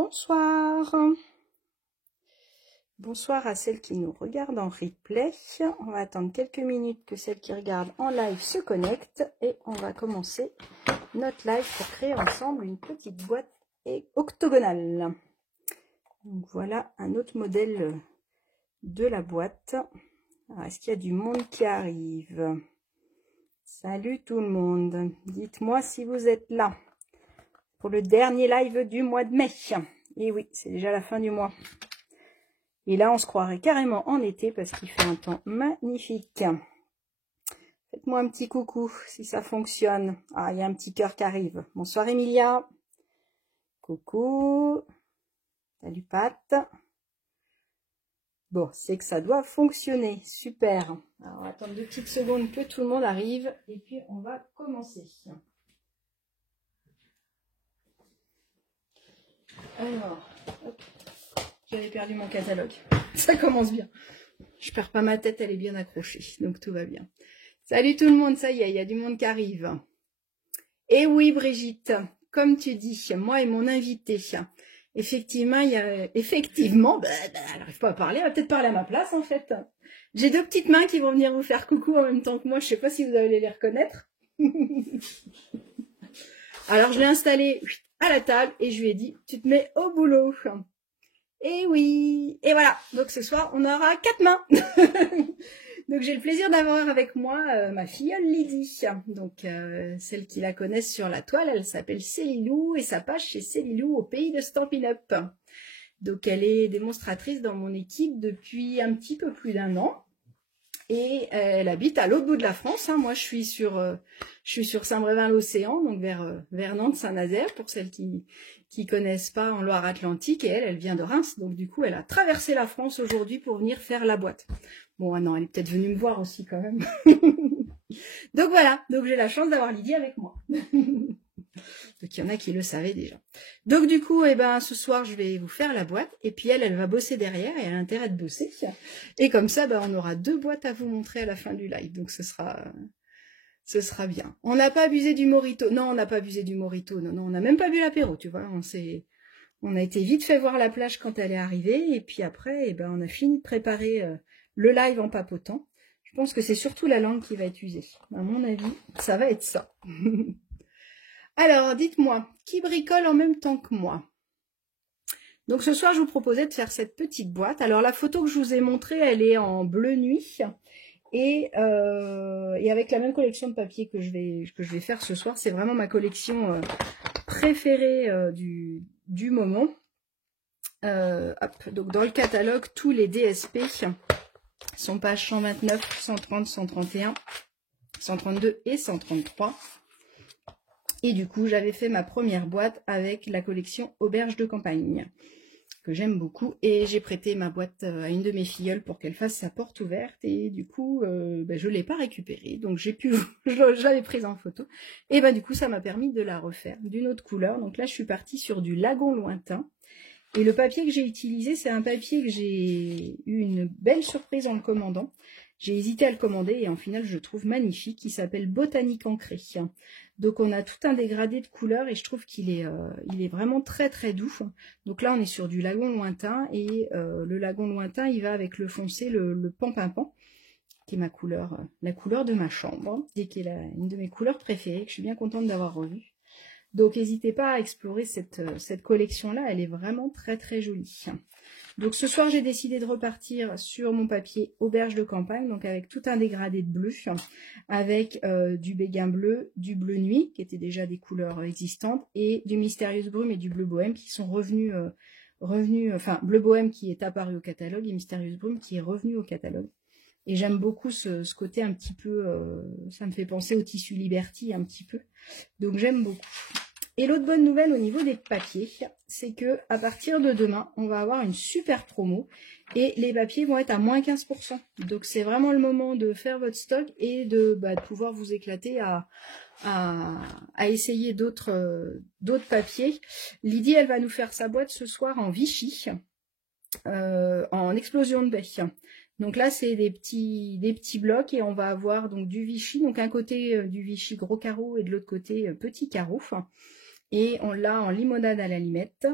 Bonsoir. Bonsoir à celles qui nous regardent en replay. On va attendre quelques minutes que celles qui regardent en live se connectent et on va commencer notre live pour créer ensemble une petite boîte octogonale. Donc voilà un autre modèle de la boîte. Est-ce qu'il y a du monde qui arrive? Salut tout le monde. Dites-moi si vous êtes là pour le dernier live du mois de mai. Et oui, c'est déjà la fin du mois. Et là, on se croirait carrément en été parce qu'il fait un temps magnifique. Faites-moi un petit coucou si ça fonctionne. Ah, il y a un petit cœur qui arrive. Bonsoir Emilia. Coucou. Salut Pat. Bon, c'est que ça doit fonctionner. Super. Alors, on va attendre 2 petites secondes que tout le monde arrive. Et puis, on va commencer. Alors, hop. J'avais perdu mon catalogue. Ça commence bien. Je perds pas ma tête, elle est bien accrochée. Donc tout va bien. Salut tout le monde, ça y est, il y a du monde qui arrive. Et oui Brigitte, comme tu dis, moi et mon invité. Effectivement, elle n'arrive pas à parler, elle va peut-être parler à ma place en fait. J'ai 2 petites mains qui vont venir vous faire coucou en même temps que moi, je sais pas si vous allez les reconnaître. Alors je l'ai installé à la table et je lui ai dit, tu te mets au boulot. Et oui, et voilà, donc ce soir on aura 4 mains. Donc j'ai le plaisir d'avoir avec moi ma filleule Lydie. Donc celles qui la connaissent sur la toile, elle s'appelle Célilou et sa page c'est Célilou au pays de Stampin' Up. Donc elle est démonstratrice dans mon équipe depuis un petit peu plus d'1 an. Et elle habite à l'autre bout de la France. Moi, je suis sur Saint-Brévin-l'Océan, donc vers Nantes-Saint-Nazaire, pour celles qui connaissent pas en Loire-Atlantique. Et elle vient de Reims. Donc, du coup, elle a traversé la France aujourd'hui pour venir faire la boîte. Bon, non, elle est peut-être venue me voir aussi quand même. Donc, voilà. Donc, j'ai la chance d'avoir Lydie avec moi. Donc, il y en a qui le savaient déjà. Donc, du coup, ce soir, je vais vous faire la boîte. Et puis, elle va bosser derrière. Et elle a intérêt de bosser. Et comme ça, on aura 2 boîtes à vous montrer à la fin du live. Donc, ce sera bien. On n'a pas abusé du mojito. Non, on n'a pas abusé du mojito. Non, on n'a même pas bu l'apéro, tu vois. On a été vite fait voir la plage quand elle est arrivée. Et puis après, on a fini de préparer le live en papotant. Je pense que c'est surtout la langue qui va être usée. À mon avis, ça va être ça. Alors, dites-moi, qui bricole en même temps que moi? Donc, ce soir, je vous proposais de faire cette petite boîte. Alors, la photo que je vous ai montrée, elle est en bleu nuit. Et avec la même collection de papier que je vais faire ce soir. C'est vraiment ma collection préférée du moment. Donc, dans le catalogue, tous les DSP sont pages 129, 130, 131, 132 et 133. Et du coup, j'avais fait ma première boîte avec la collection Auberge de campagne, que j'aime beaucoup. Et j'ai prêté ma boîte à une de mes filleules pour qu'elle fasse sa porte ouverte. Et du coup, je ne l'ai pas récupérée. Donc, j'avais prise en photo. Et du coup, ça m'a permis de la refaire d'une autre couleur. Donc là, je suis partie sur du lagon lointain. Et le papier que j'ai utilisé, c'est un papier que j'ai eu une belle surprise en le commandant. J'ai hésité à le commander et en final, je le trouve magnifique. Il s'appelle Botanique Ancré. Donc, on a tout un dégradé de couleurs et je trouve qu'il est, vraiment très, très doux. Donc là, on est sur du lagon lointain et le lagon lointain, il va avec le foncé, le pampimpan, qui est ma couleur, la couleur de ma chambre et qui est une de mes couleurs préférées, que je suis bien contente d'avoir revue. Donc, n'hésitez pas à explorer cette collection-là. Elle est vraiment très, très jolie. Donc, ce soir, j'ai décidé de repartir sur mon papier Auberge de campagne, donc avec tout un dégradé de bleu, avec du béguin bleu, du bleu nuit, qui étaient déjà des couleurs existantes, et du mystérieuse brume et du bleu bohème qui sont revenus, enfin, bleu bohème qui est apparu au catalogue et mystérieuse brume qui est revenu au catalogue. Et j'aime beaucoup ce côté un petit peu, ça me fait penser au tissu Liberty un petit peu. Donc j'aime beaucoup. Et l'autre bonne nouvelle au niveau des papiers, c'est que à partir de demain, on va avoir une super promo et les papiers vont être à moins 15%. Donc c'est vraiment le moment de faire votre stock et de pouvoir vous éclater à essayer d'autres papiers. Lydie, elle va nous faire sa boîte ce soir en Vichy, en explosion de baie. Donc là, c'est des petits blocs et on va avoir donc du Vichy, donc un côté du Vichy gros carreau et de l'autre côté petit carreau. Et on l'a en limonade à la limette,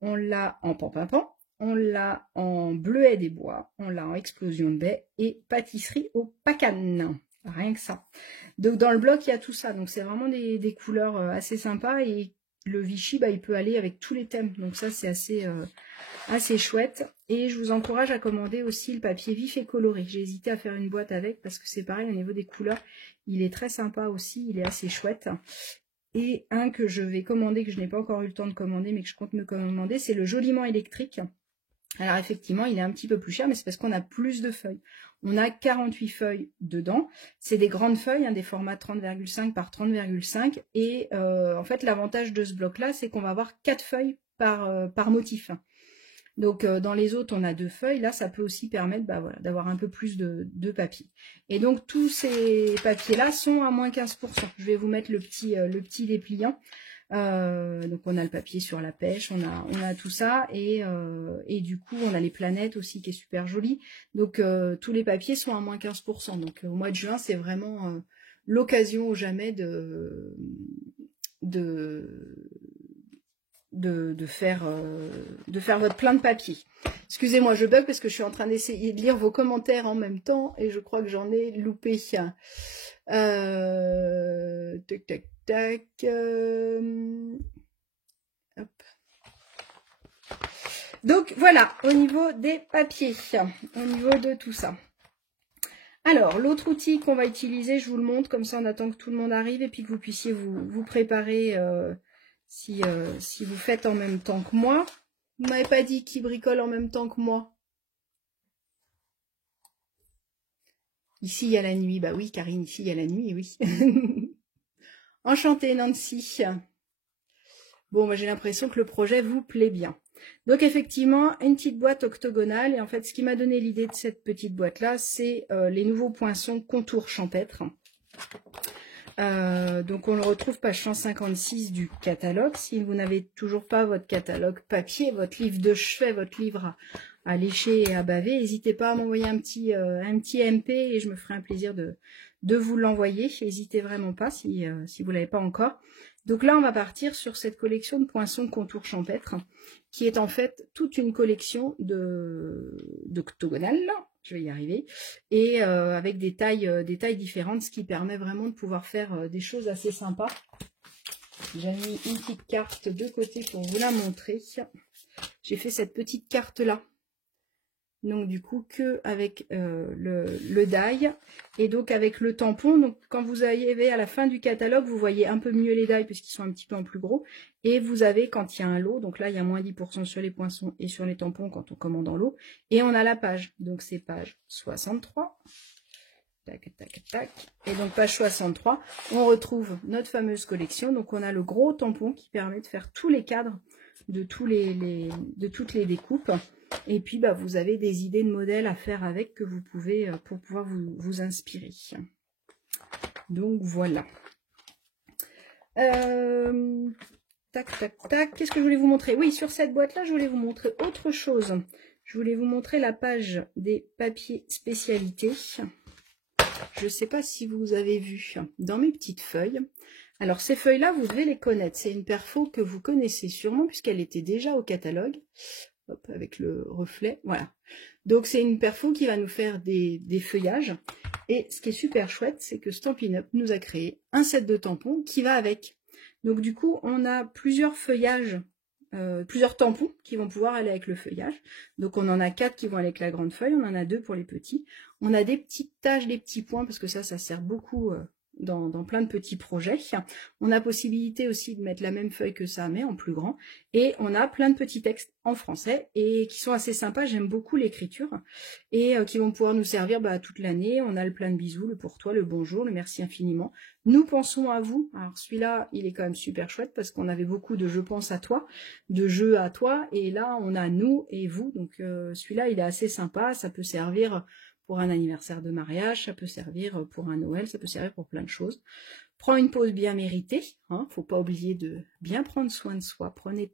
on l'a en Pampinpan, on l'a en Bleuet des Bois, on l'a en Explosion de baie et Pâtisserie au Pacane. Rien que ça. Donc dans le bloc, il y a tout ça. Donc c'est vraiment des couleurs assez sympas. Et le Vichy, bah, il peut aller avec tous les thèmes. Donc ça, c'est assez chouette. Et je vous encourage à commander aussi le papier vif et coloré. J'ai hésité à faire une boîte avec parce que c'est pareil au niveau des couleurs. Il est très sympa aussi. Il est assez chouette. Et un que je vais commander, que je n'ai pas encore eu le temps de commander, mais que je compte me commander, c'est le Joliment électrique. Alors effectivement, il est un petit peu plus cher, mais c'est parce qu'on a plus de feuilles. On a 48 feuilles dedans. C'est des grandes feuilles, hein, des formats 30,5 par 30,5. Et en fait, l'avantage de ce bloc-là, c'est qu'on va avoir 4 feuilles par motif. Donc dans les autres, on a 2 feuilles. Là, ça peut aussi permettre voilà, d'avoir un peu plus de papier. Et donc tous ces papiers-là sont à moins 15%. Je vais vous mettre le petit dépliant. Donc on a le papier sur la pêche, on a tout ça et du coup on a les planètes aussi qui est super joli. Donc tous les papiers sont à moins 15%. Donc au mois de juin c'est vraiment l'occasion ou jamais de faire votre plein de papier. Excusez-moi, je bug parce que je suis en train d'essayer de lire vos commentaires en même temps et je crois que j'en ai loupé. Tac, tac, tac. Hop. Donc voilà, au niveau des papiers, au niveau de tout ça. Alors, l'autre outil qu'on va utiliser, je vous le montre, comme ça on attend que tout le monde arrive et puis que vous puissiez vous préparer si vous faites en même temps que moi. Vous m'avez pas dit qui bricole en même temps que moi. Ici, il y a la nuit. Bah oui, Karine, ici, il y a la nuit, oui. Enchantée, Nancy. Bon, j'ai l'impression que le projet vous plaît bien. Donc, effectivement, une petite boîte octogonale. Et en fait, ce qui m'a donné l'idée de cette petite boîte-là, c'est les nouveaux poinçons contours champêtres. Donc, on le retrouve page 156 du catalogue. Si vous n'avez toujours pas votre catalogue papier, votre livre de chevet, votre livre à lécher et à baver, n'hésitez pas à m'envoyer un petit MP et je me ferai un plaisir de vous l'envoyer. N'hésitez vraiment pas si vous ne l'avez pas encore. Donc là, on va partir sur cette collection de poinçons contours champêtres qui est en fait toute une collection d'octogonales. Je vais y arriver. Et avec des tailles différentes, ce qui permet vraiment de pouvoir faire des choses assez sympas. J'ai mis une petite carte de côté pour vous la montrer. J'ai fait cette petite carte-là. Donc du coup que avec le die et donc avec le tampon. Donc quand vous arrivez à la fin du catalogue, vous voyez un peu mieux les die puisqu'ils sont un petit peu en plus gros. Et vous avez quand il y a un lot, donc là il y a moins 10% sur les poinçons et sur les tampons quand on commande en lot. Et on a la page, donc c'est page 63. Tac, tac, tac. Et donc page 63, on retrouve notre fameuse collection. Donc on a le gros tampon qui permet de faire tous les cadres de toutes les découpes. Et puis, vous avez des idées de modèles à faire avec que vous pouvez, pour pouvoir vous inspirer. Donc, voilà. Tac, tac, tac. Qu'est-ce que je voulais vous montrer? Oui, sur cette boîte-là, je voulais vous montrer autre chose. Je voulais vous montrer la page des papiers spécialités. Je ne sais pas si vous avez vu dans mes petites feuilles. Alors, ces feuilles-là, vous devez les connaître. C'est une perfo que vous connaissez sûrement puisqu'elle était déjà au catalogue. Hop, avec le reflet, voilà. Donc c'est une perfo qui va nous faire des feuillages. Et ce qui est super chouette, c'est que Stampin' Up nous a créé un set de tampons qui va avec. Donc du coup, on a plusieurs feuillages, plusieurs tampons qui vont pouvoir aller avec le feuillage. Donc on en a 4 qui vont aller avec la grande feuille, on en a 2 pour les petits. On a des petites taches, des petits points, parce que ça sert beaucoup dans plein de petits projets. On a possibilité aussi de mettre la même feuille que ça, mais en plus grand. Et on a plein de petits textes en français et qui sont assez sympas. J'aime beaucoup l'écriture et qui vont pouvoir nous servir toute l'année. On a le plein de bisous, le pour toi, le bonjour, le merci infiniment. Nous pensons à vous. Alors celui-là, il est quand même super chouette parce qu'on avait beaucoup de je pense à toi, de je à toi. Et là, on a nous et vous. Donc celui-là, il est assez sympa. Ça peut servir pour un anniversaire de mariage, ça peut servir pour un Noël, ça peut servir pour plein de choses. Prends une pause bien méritée, hein, faut pas oublier de bien prendre soin de soi. Prenez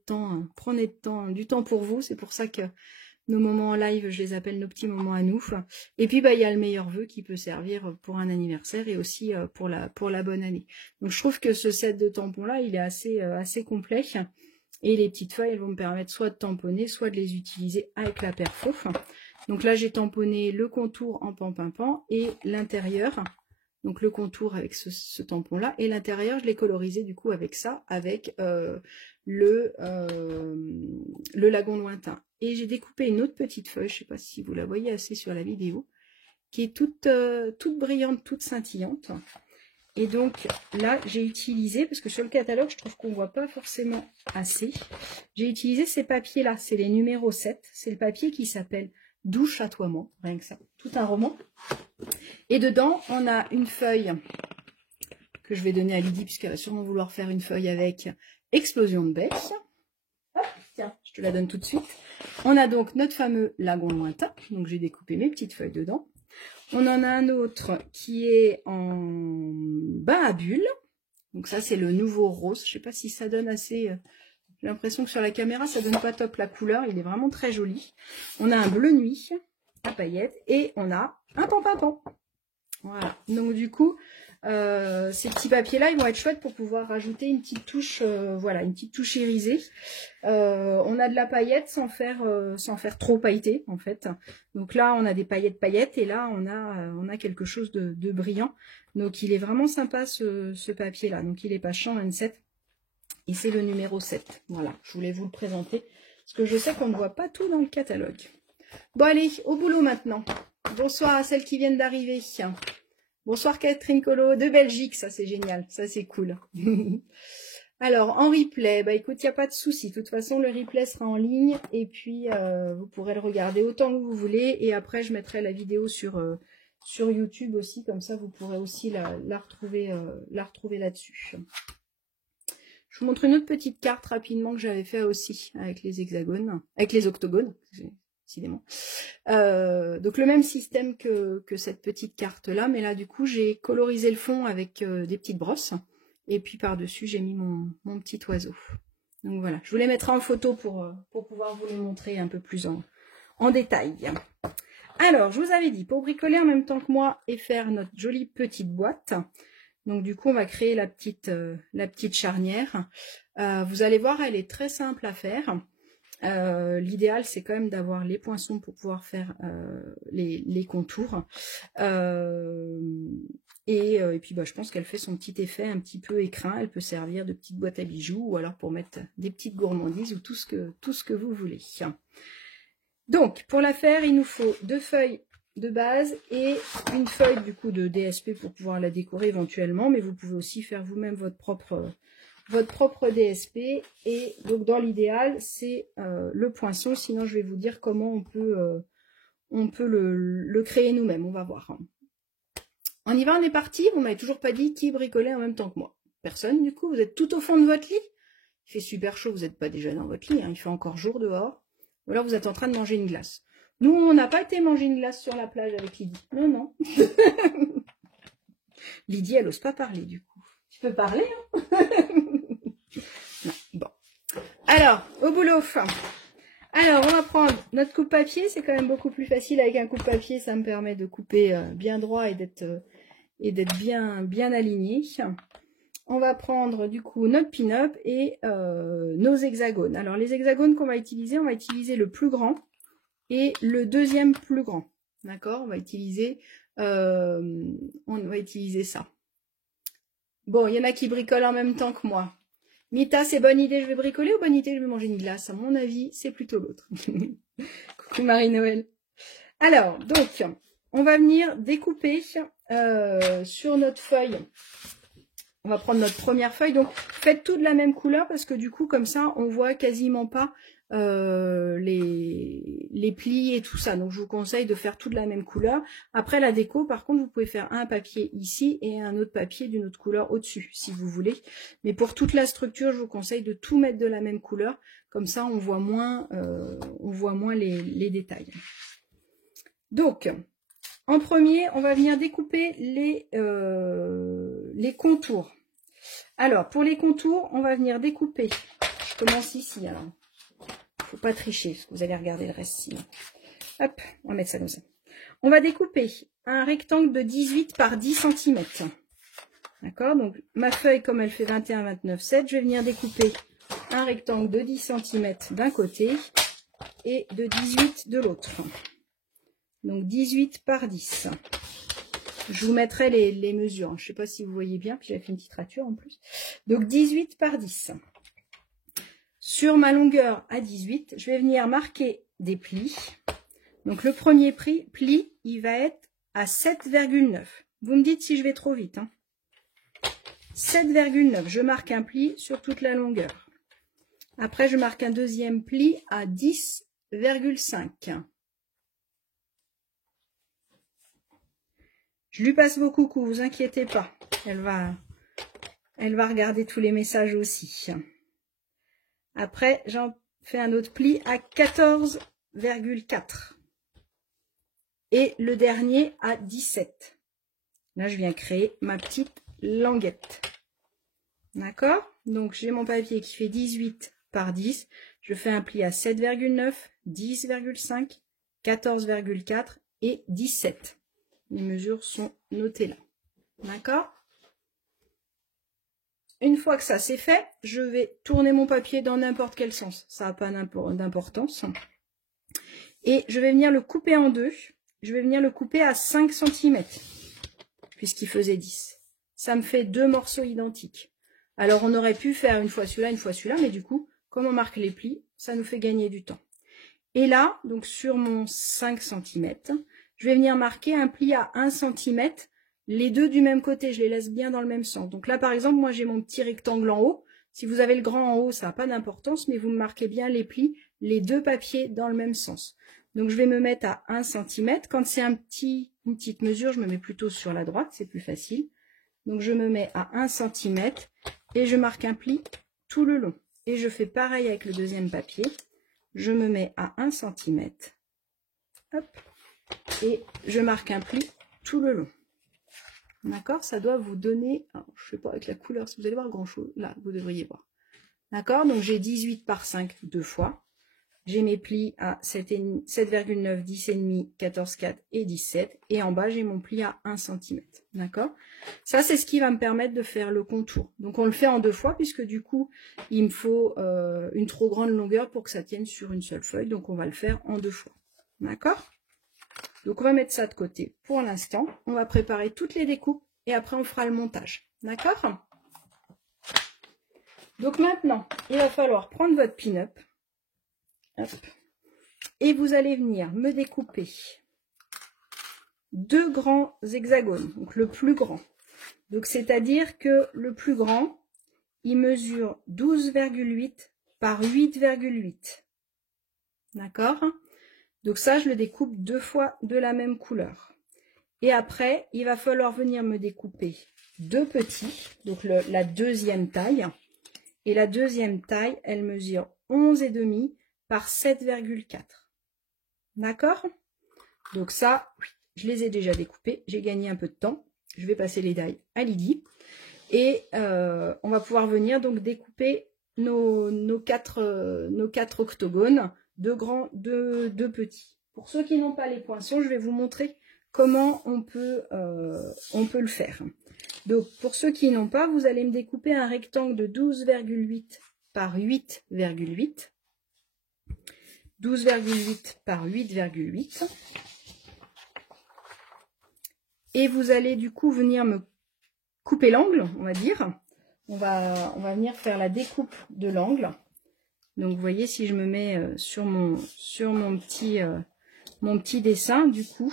du temps pour vous, c'est pour ça que nos moments en live, je les appelle nos petits moments à nous. Et puis il y a le meilleur vœu qui peut servir pour un anniversaire et aussi pour la bonne année. Donc je trouve que ce set de tampons là, il est assez complet. Et les petites feuilles, elles vont me permettre soit de tamponner, soit de les utiliser avec la perfo. Donc là, j'ai tamponné le contour en pan-pimpant et l'intérieur. Donc le contour avec ce tampon-là. Et l'intérieur, je l'ai colorisé du coup avec ça, avec le lagon lointain. Et j'ai découpé une autre petite feuille, je ne sais pas si vous la voyez assez sur la vidéo, qui est toute brillante, toute scintillante. Et donc là, j'ai utilisé, parce que sur le catalogue, je trouve qu'on ne voit pas forcément assez, j'ai utilisé ces papiers-là, c'est les numéros 7. C'est le papier qui s'appelle Doux Chatoiement, rien que ça, tout un roman. Et dedans, on a une feuille que je vais donner à Lydie, puisqu'elle va sûrement vouloir faire une feuille avec Explosion de bec. Hop, tiens, je te la donne tout de suite. On a donc notre fameux lagon lointain, donc j'ai découpé mes petites feuilles dedans. On en a un autre qui est en bain à bulles. Donc ça, c'est le nouveau rose. Je ne sais pas si ça donne assez... J'ai l'impression que sur la caméra, ça donne pas top la couleur. Il est vraiment très joli. On a un bleu nuit à paillettes et on a un pan-pimpant. Voilà. Donc du coup, ces petits papiers-là, ils vont être chouettes pour pouvoir rajouter une petite touche, voilà, une petite touche irisée. On a de la paillette sans faire trop pailleté, en fait. Donc là, on a des paillettes et là, on a quelque chose de brillant. Donc il est vraiment sympa ce papier-là. Donc il est page 127 et c'est le numéro 7. Voilà, je voulais vous le présenter parce que je sais qu'on ne voit pas tout dans le catalogue. Bon allez, au boulot maintenant. Bonsoir à celles qui viennent d'arriver. Bonsoir Catherine Collot de Belgique, ça c'est génial, ça c'est cool. Alors en replay, bah écoute, il n'y a pas de souci. De toute façon, le replay sera en ligne et puis vous pourrez le regarder autant que vous voulez. Et après, je mettrai la vidéo sur YouTube aussi, comme ça vous pourrez aussi la retrouver là-dessus. Je vous montre une autre petite carte rapidement que j'avais fait aussi avec les hexagones, avec les octogones. Décidément. Donc le même système que cette petite carte là, mais là du coup j'ai colorisé le fond avec des petites brosses et puis par dessus j'ai mis mon petit oiseau. Donc voilà, je vous les mettrai en photo pour pouvoir vous les montrer un peu plus en détail. Alors je vous avais dit, pour bricoler en même temps que moi et faire notre jolie petite boîte, donc du coup on va créer la petite charnière. Vous allez voir, elle est très simple à faire. L'idéal c'est quand même d'avoir les poinçons pour pouvoir faire les contours et puis bah, je pense qu'elle fait son petit effet un petit peu écrin. Elle peut servir de petite boîte à bijoux ou alors pour mettre des petites gourmandises ou tout ce que vous voulez. Donc pour la faire, il nous faut 2 feuilles de base et une feuille du coup de DSP pour pouvoir la décorer éventuellement, mais vous pouvez aussi faire vous-même votre propre DSP. Et donc dans l'idéal c'est le poinçon, sinon je vais vous dire comment on peut le créer nous-mêmes, on va voir. On y va, on est parti. Vous m'avez toujours pas dit qui bricolait en même temps que moi. Personne du coup, vous êtes tout au fond de votre lit. Il fait super chaud, vous n'êtes pas déjà dans votre lit, hein. Il fait encore jour dehors, ou alors vous êtes en train de manger une glace. Nous on n'a pas été manger une glace sur la plage avec Lydie, non. Lydie elle ose pas parler du coup. Tu peux parler hein. Non. Bon. Alors, au boulot. Alors, on va prendre notre coupe-papier. C'est quand même beaucoup plus facile avec un coupe-papier. Ça me permet de couper bien droit et d'être bien aligné. On va prendre du coup notre pin-up et nos hexagones. Alors, les hexagones qu'on va utiliser, on va utiliser le plus grand et le deuxième plus grand. D'accord? On va utiliser ça. Bon, il y en a qui bricolent en même temps que moi. Mita, c'est bonne idée, je vais bricoler ou bonne idée, je vais manger une glace? À mon avis, c'est plutôt l'autre. Coucou Marie-Noël. Alors, donc, on va venir découper sur notre feuille. On va prendre notre première feuille. Donc, faites tout de la même couleur parce que du coup, comme ça, on voit quasiment pas les plis et tout ça. Donc, je vous conseille de faire tout de la même couleur. Après la déco, par contre, vous pouvez faire un papier ici et un autre papier d'une autre couleur au-dessus, si vous voulez. Mais pour toute la structure, je vous conseille de tout mettre de la même couleur. Comme ça, on voit moins les détails. Donc, en premier, on va venir découper les contours. Alors, pour les contours, on va venir découper. Je commence ici, alors. Faut pas tricher, parce que vous allez regarder le reste sinon. Hop, on va mettre ça comme ça. On va découper un rectangle de 18 par 10 cm. D'accord, donc ma feuille, comme elle fait 21, 29, 7, je vais venir découper un rectangle de 10 cm d'un côté et de 18 de l'autre. Donc 18 par 10. Je vous mettrai les mesures. Je ne sais pas si vous voyez bien, puis j'avais fait une petite rature en plus. Donc 18 par 10. Sur ma longueur à 18, je vais venir marquer des plis. Donc le premier pli, il va être à 7,9. Vous me dites si je vais trop vite. 7,9. Je marque un pli sur toute la longueur. Après, je marque un deuxième pli à 10,5. Je lui passe vos coucous, vous inquiétez pas. Elle va regarder tous les messages aussi. Après, j'en fais un autre pli à 14,4. Et le dernier à 17. Là, je viens créer ma petite languette. D'accord? Donc, j'ai mon papier qui fait 18 par 10. Je fais un pli à 7,9, 10,5, 14,4 et 17. Les mesures sont notées là. D'accord? Une fois que ça c'est fait, je vais tourner mon papier dans n'importe quel sens. Ça n'a pas d'importance. Et je vais venir le couper en deux. Je vais venir le couper à 5 cm. Puisqu'il faisait 10. Ça me fait deux morceaux identiques. Alors on aurait pu faire une fois celui-là, mais du coup, comme on marque les plis, ça nous fait gagner du temps. Et là, donc sur mon 5 cm, je vais venir marquer un pli à 1 cm, les deux du même côté, je les laisse bien dans le même sens. Donc là, par exemple, moi j'ai mon petit rectangle en haut. Si vous avez le grand en haut, ça n'a pas d'importance, mais vous me marquez bien les plis, les deux papiers dans le même sens. Donc je vais me mettre à 1 cm. Quand c'est une petite mesure, je me mets plutôt sur la droite, c'est plus facile. Donc je me mets à 1 cm et je marque un pli tout le long. Et je fais pareil avec le deuxième papier. Je me mets à 1 cm. Hop. Et je marque un pli tout le long. D'accord? Ça doit vous donner, alors, je ne sais pas avec la couleur si vous allez voir grand chose. Là, vous devriez voir. D'accord? Donc j'ai 18 par 5 deux fois. J'ai mes plis à 7,9, 10,5, 14,4 et 17. Et en bas, j'ai mon pli à 1 cm. D'accord? Ça, c'est ce qui va me permettre de faire le contour. Donc on le fait en deux fois puisque du coup, il me faut une trop grande longueur pour que ça tienne sur une seule feuille. Donc on va le faire en deux fois. D'accord? Donc on va mettre ça de côté pour l'instant. On va préparer toutes les découpes et après on fera le montage. D'accord? Donc maintenant, il va falloir prendre votre pin-up. Et vous allez venir me découper deux grands hexagones. Donc le plus grand. Donc c'est-à-dire que le plus grand, il mesure 12,8 par 8,8. D'accord? Donc ça, je le découpe deux fois de la même couleur. Et après, il va falloir venir me découper deux petits, donc la deuxième taille. Et la deuxième taille, elle mesure 11,5 par 7,4. D'accord? Donc ça, je les ai déjà découpés. J'ai gagné un peu de temps. Je vais passer les tailles à Lydie. Et on va pouvoir venir donc découper nos quatre octogones. Deux grands, deux petits. Pour ceux qui n'ont pas les poinçons, je vais vous montrer comment on peut le faire. Donc, pour ceux qui n'ont pas, vous allez me découper un rectangle de 12,8 par 8,8. 12,8 par 8,8. Et vous allez du coup venir me couper l'angle, on va dire. On va venir faire la découpe de l'angle. Donc, vous voyez, si je me mets sur mon petit dessin, du coup,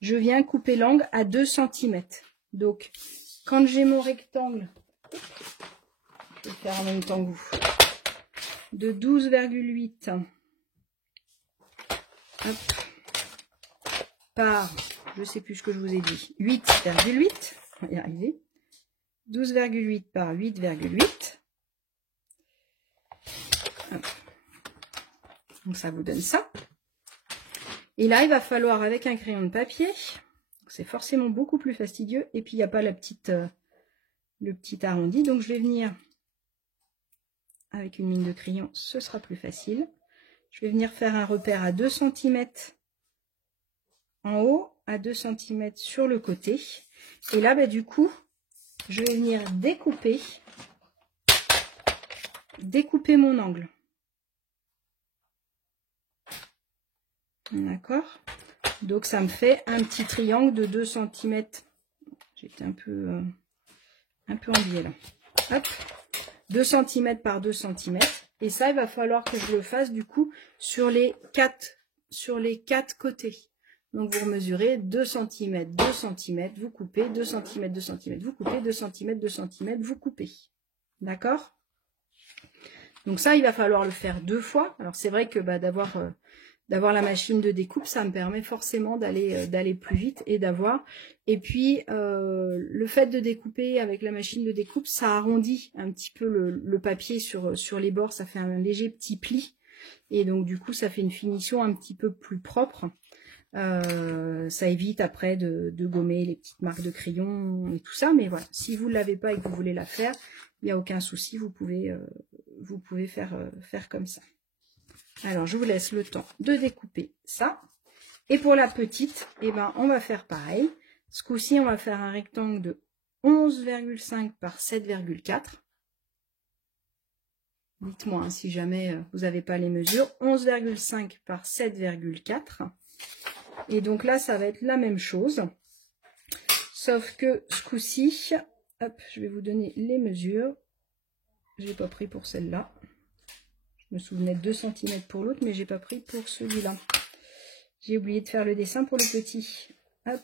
je viens couper l'angle à 2 cm. Donc, quand j'ai mon rectangle, je vais faire en même temps que vous, de 12,8 par, je ne sais plus ce que je vous ai dit, 8,8, on va y arriver, 12,8 par 8,8. Donc ça vous donne ça. Et là, il va falloir, avec un crayon de papier, c'est forcément beaucoup plus fastidieux, et puis il n'y a pas le petit arrondi, donc je vais venir, avec une ligne de crayon, ce sera plus facile. Je vais venir faire un repère à 2 cm en haut, à 2 cm sur le côté. Et là, bah, du coup, je vais venir découper découper mon angle. D'accord? Donc ça me fait un petit triangle de 2 cm. J'étais un peu en biais là. Hop, 2 cm par 2 cm. Et ça, il va falloir que je le fasse du coup sur les 4 côtés. Donc vous mesurez 2 cm, 2 cm, vous coupez, 2 cm, 2 cm, vous coupez, 2 cm, 2 cm, vous coupez. D'accord? Donc ça, il va falloir le faire 2 fois. Alors c'est vrai que d'avoir la machine de découpe, ça me permet forcément d'aller plus vite et d'avoir. Et puis, le fait de découper avec la machine de découpe, ça arrondit un petit peu le papier sur les bords. Ça fait un léger petit pli. Et donc, du coup, ça fait une finition un petit peu plus propre. Ça évite après de gommer les petites marques de crayon et tout ça. Mais voilà, si vous ne l'avez pas et que vous voulez la faire, il n'y a aucun souci. Vous pouvez faire comme ça. Alors, je vous laisse le temps de découper ça. Et pour la petite, eh ben, on va faire pareil. Ce coup-ci, on va faire un rectangle de 11,5 par 7,4. Dites-moi hein, si jamais vous n'avez pas les mesures. 11,5 par 7,4. Et donc là, ça va être la même chose. Sauf que ce coup-ci, hop, je vais vous donner les mesures. Je n'ai pas pris pour celle-là. Je me souvenais de 2 cm pour l'autre, mais j'ai pas pris pour celui-là. J'ai oublié de faire le dessin pour le petit. Hop.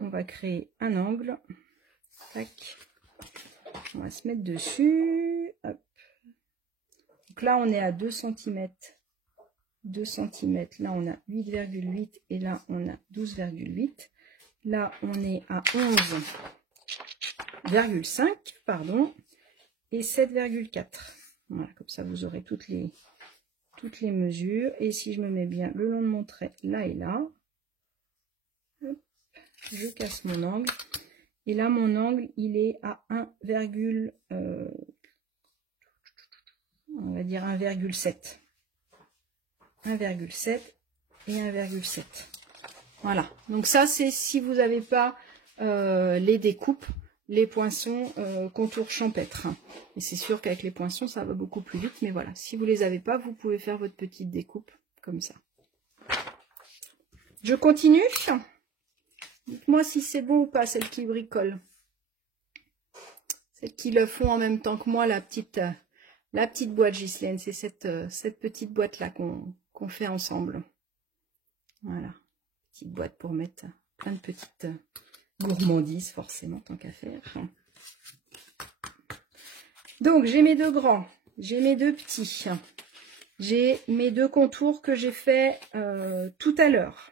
On va créer un angle. Tac. On va se mettre dessus. Hop. Donc là, on est à 2 cm. 2 cm. Là, on a 8,8 et là, on a 12,8. Là, on est à 11,5, pardon, et 7,4. Voilà, comme ça, vous aurez toutes les mesures. Et si je me mets bien le long de mon trait, là et là, hop, je casse mon angle. Et là, mon angle, il est à 1, on va dire 1,7. 1,7 et 1,7. Voilà. Donc ça, c'est si vous n'avez pas les découpes, les poinçons contour champêtre. Et c'est sûr qu'avec les poinçons, ça va beaucoup plus vite. Mais voilà, si vous les avez pas, vous pouvez faire votre petite découpe comme ça. Je continue. Dites-moi si c'est bon ou pas, celles qui bricolent. Celles qui le font en même temps que moi, la petite boîte Ghislaine. C'est cette petite boîte-là qu'on fait ensemble. Voilà. Petite boîte pour mettre plein de petites gourmandises, forcément, tant qu'à faire. Donc, j'ai mes 2 grands, j'ai mes 2 petits, j'ai mes 2 contours que j'ai fait tout à l'heure.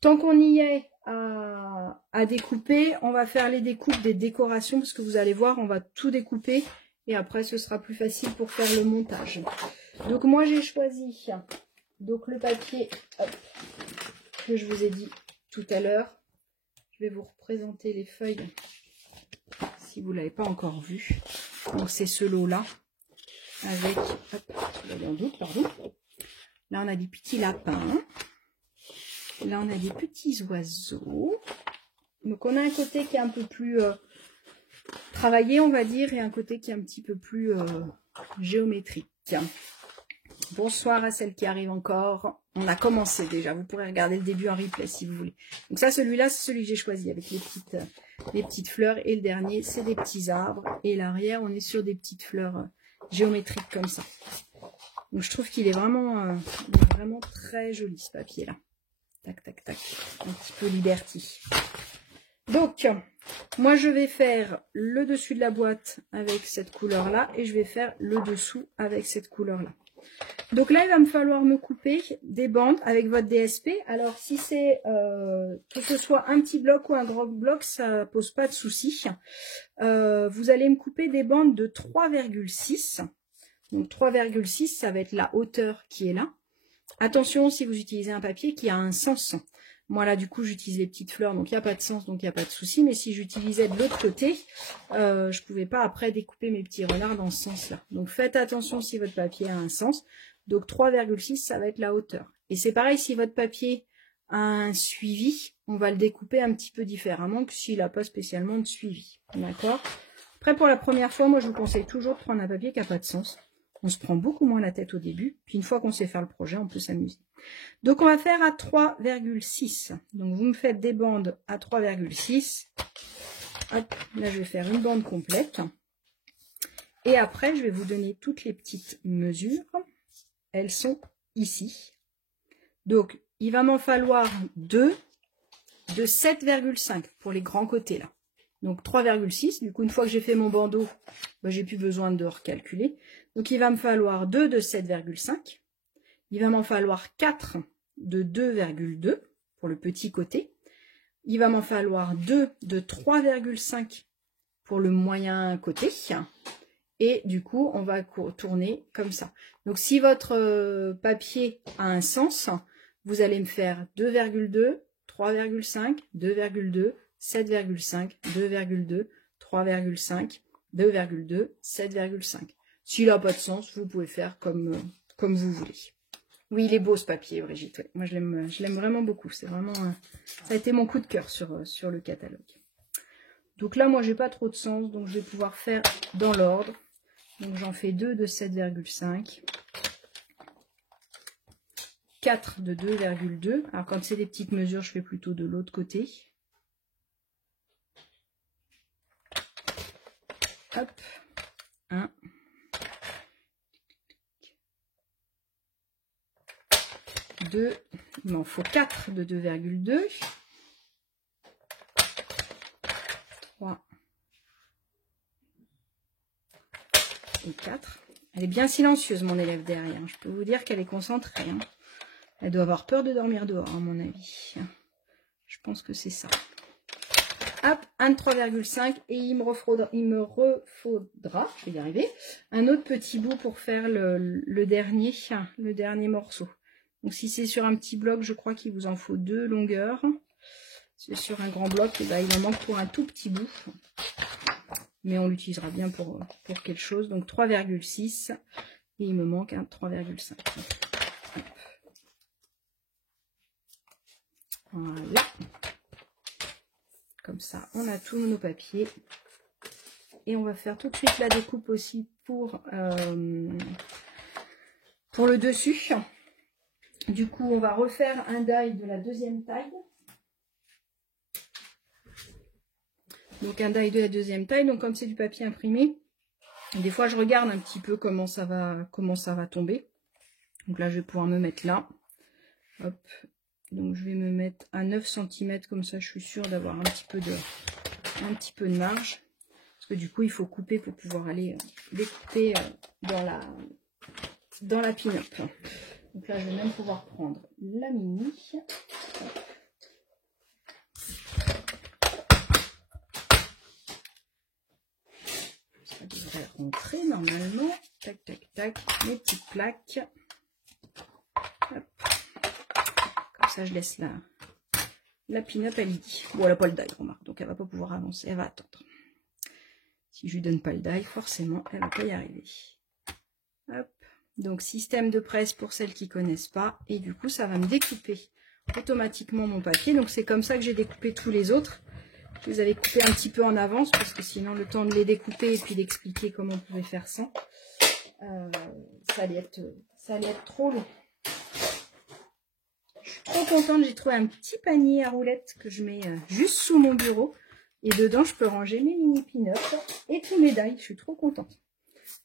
Tant qu'on y est à découper, on va faire les découpes des décorations, parce que vous allez voir, on va tout découper, et après, ce sera plus facile pour faire le montage. Donc, moi, j'ai choisi donc le papier hop, que je vous ai dit tout à l'heure. Je vais vous représenter les feuilles si vous ne l'avez pas encore vu. Donc c'est ce lot-là avec, hop, en doute, pardon. Là on a des petits lapins. Là on a des petits oiseaux. Donc on a un côté qui est un peu plus travaillé, on va dire, et un côté qui est un petit peu plus géométrique. Bonsoir à celles qui arrivent encore. On a commencé déjà. Vous pourrez regarder le début en replay si vous voulez. Donc ça, celui-là, c'est celui que j'ai choisi avec les petites fleurs. Et le dernier, c'est des petits arbres. Et l'arrière, on est sur des petites fleurs géométriques comme ça. Donc je trouve qu'il est vraiment très joli ce papier-là. Tac, tac, tac. Un petit peu Liberty. Donc, moi, je vais faire le dessus de la boîte avec cette couleur-là. Et je vais faire le dessous avec cette couleur-là. Donc là, il va me falloir me couper des bandes avec votre DSP. Alors, si c'est que ce soit un petit bloc ou un gros bloc, ça pose pas de souci. Vous allez me couper des bandes de 3,6. Donc 3,6, ça va être la hauteur qui est là. Attention, si vous utilisez un papier qui a un sens. Moi, là, du coup, j'utilise les petites fleurs, donc il n'y a pas de sens, donc il n'y a pas de souci. Mais si j'utilisais de l'autre côté, je ne pouvais pas après découper mes petits renards dans ce sens-là. Donc, faites attention si votre papier a un sens. Donc, 3,6, ça va être la hauteur. Et c'est pareil, si votre papier a un suivi, on va le découper un petit peu différemment que s'il n'a pas spécialement de suivi. D'accord? Après, pour la première fois, moi, je vous conseille toujours de prendre un papier qui n'a pas de sens. On se prend beaucoup moins la tête au début. Puis une fois qu'on sait faire le projet, on peut s'amuser. Donc, on va faire à 3,6. Donc, vous me faites des bandes à 3,6. Hop, là, je vais faire une bande complète. Et après, je vais vous donner toutes les petites mesures. Elles sont ici. Donc, il va m'en falloir 2 de 7,5 pour les grands côtés, là. Donc 3,6, du coup une fois que j'ai fait mon bandeau, ben, j'ai plus besoin de recalculer. Donc il va me falloir 2 de 7,5. Il va m'en falloir 4 de 2,2 pour le petit côté. Il va m'en falloir 2 de 3,5 pour le moyen côté. Et du coup, on va tourner comme ça. Donc si votre papier a un sens, vous allez me faire 2,2, 3,5, 2,2, 7,5, 2,2, 3,5, 2,2, 7,5. S'il n'a pas de sens, vous pouvez faire comme vous voulez. Oui, il est beau ce papier, Brigitte. Ouais. Moi, je l'aime vraiment beaucoup. C'est vraiment, ça a été mon coup de cœur sur le catalogue. Donc là, moi, j'ai pas trop de sens, donc je vais pouvoir faire dans l'ordre. Donc j'en fais 2 de 7,5. 4 de 2,2. Alors quand c'est des petites mesures, je fais plutôt de l'autre côté. Hop, 1, 2, il m'en faut 4 de 2,2, 3 et 4. Elle est bien silencieuse, mon élève derrière. Je peux vous dire qu'elle est concentrée. Hein. Elle doit avoir peur de dormir dehors, à mon avis. Je pense que c'est ça. Hop, un de 3,5 et il me refaudra, je vais y arriver, un autre petit bout pour faire le dernier morceau. Donc si c'est sur un petit bloc, je crois qu'il vous en faut 2 longueurs. Si c'est sur un grand bloc, et ben, il en manque pour un tout petit bout. Mais on l'utilisera bien pour quelque chose. Donc 3,6 et il me manque un 3,5. Voilà. Comme ça, on a tous nos papiers. Et on va faire tout de suite la découpe aussi pour le dessus. Du coup, on va refaire un die de la deuxième taille. Donc un die de la deuxième taille. Donc comme c'est du papier imprimé, des fois je regarde un petit peu comment ça va tomber. Donc là, je vais pouvoir me mettre là. Hop. Donc je vais me mettre à 9 cm, comme ça je suis sûre d'avoir un petit peu de marge. Parce que du coup il faut couper pour pouvoir aller découper dans la pin-up. Donc là je vais même pouvoir prendre la mini. Ça devrait rentrer normalement. Tac, tac, tac. Mes petites plaques. Hop. Ça, je laisse la pin-up à Lydie. Bon, elle n'a pas le die, remarque, donc elle va pas pouvoir avancer, elle va attendre. Si je lui donne pas le die, forcément, elle va pas y arriver. Hop. Donc, système de presse pour celles qui connaissent pas. Et du coup, ça va me découper automatiquement mon papier. Donc, c'est comme ça que j'ai découpé tous les autres. Je les avais coupés un petit peu en avance, parce que sinon, le temps de les découper et puis d'expliquer comment on pouvait faire sans, ça allait être trop long. Je suis trop contente, j'ai trouvé un petit panier à roulettes que je mets juste sous mon bureau. Et dedans, je peux ranger mes mini pin-up et tous mes die. Je suis trop contente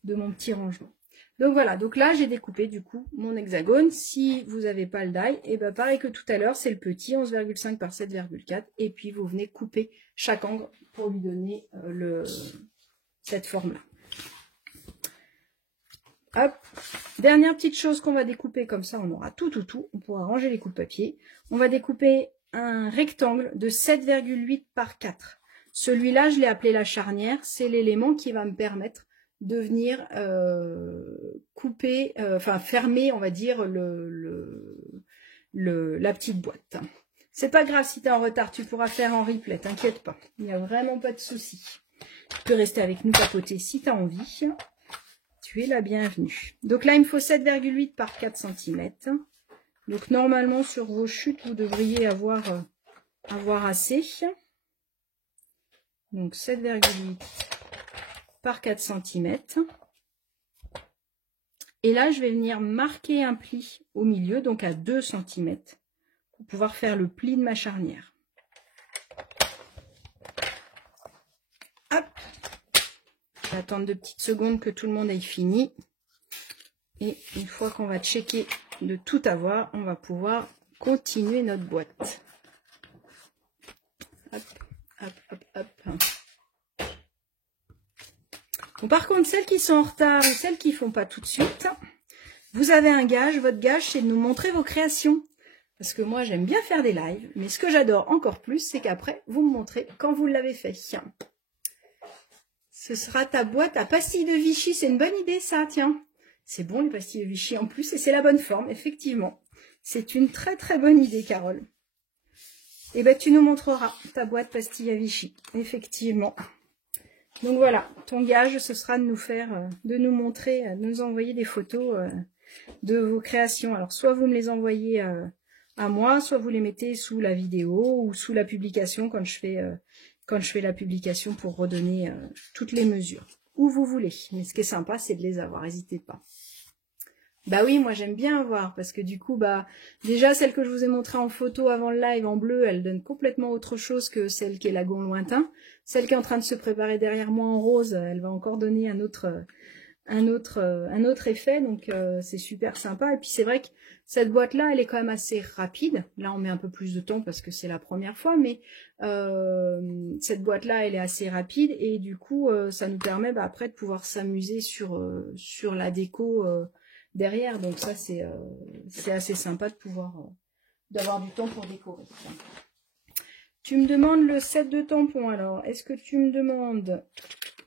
de mon petit rangement. Donc voilà, donc là, j'ai découpé du coup mon hexagone. Si vous n'avez pas le die, et ben pareil que tout à l'heure, c'est le petit 11,5 par 7,4. Et puis, vous venez couper chaque angle pour lui donner cette forme-là. Hop, dernière petite chose qu'on va découper, comme ça on aura tout, on pourra ranger les coupes papier. On va découper un rectangle de 7,8 par 4. Celui-là, je l'ai appelé la charnière, c'est l'élément qui va me permettre de venir couper, fermer, on va dire, la petite boîte. C'est pas grave si tu es en retard, tu pourras faire en replay, t'inquiète pas, il n'y a vraiment pas de souci. Tu peux rester avec nous papoter si tu as envie. Tu es la bienvenue. Donc là, il me faut 7,8 par 4 cm. Donc normalement, sur vos chutes, vous devriez avoir assez. Donc 7,8 par 4 cm. Et là, je vais venir marquer un pli au milieu, donc à 2 cm, pour pouvoir faire le pli de ma charnière. Hop. Je vais attendre 2 petites secondes que tout le monde ait fini. Et une fois qu'on va checker de tout avoir, on va pouvoir continuer notre boîte. Hop, hop, hop, hop. Bon, par contre, celles qui sont en retard ou celles qui ne font pas tout de suite, vous avez un gage. Votre gage, c'est de nous montrer vos créations. Parce que moi, j'aime bien faire des lives. Mais ce que j'adore encore plus, c'est qu'après, vous me montrez quand vous l'avez fait. Ce sera ta boîte à pastilles de Vichy. C'est une bonne idée, ça, tiens. C'est bon, les pastilles de Vichy en plus. Et c'est la bonne forme, effectivement. C'est une très, très bonne idée, Carole. Et ben, tu nous montreras ta boîte pastilles à Vichy. Effectivement. Donc voilà, ton gage, ce sera de nous faire, de nous montrer, de nous envoyer des photos de vos créations. Alors, soit vous me les envoyez à moi, soit vous les mettez sous la vidéo ou sous la publication quand je fais la publication pour redonner toutes les mesures. Où vous voulez. Mais ce qui est sympa, c'est de les avoir. N'hésitez pas. Bah oui, moi j'aime bien avoir parce que du coup, bah déjà celle que je vous ai montrée en photo avant le live en bleu, elle donne complètement autre chose que celle qui est lagon lointain. Celle qui est en train de se préparer derrière moi en rose, elle va encore donner un autre effet, donc c'est super sympa. Et puis c'est vrai que cette boîte-là, elle est quand même assez rapide. Là, on met un peu plus de temps parce que c'est la première fois, mais cette boîte-là, elle est assez rapide et du coup, ça nous permet après de pouvoir s'amuser sur la déco derrière. Donc ça, c'est assez sympa de pouvoir d'avoir du temps pour décorer. Tu me demandes le set de tampons. Alors, est-ce que tu me demandes...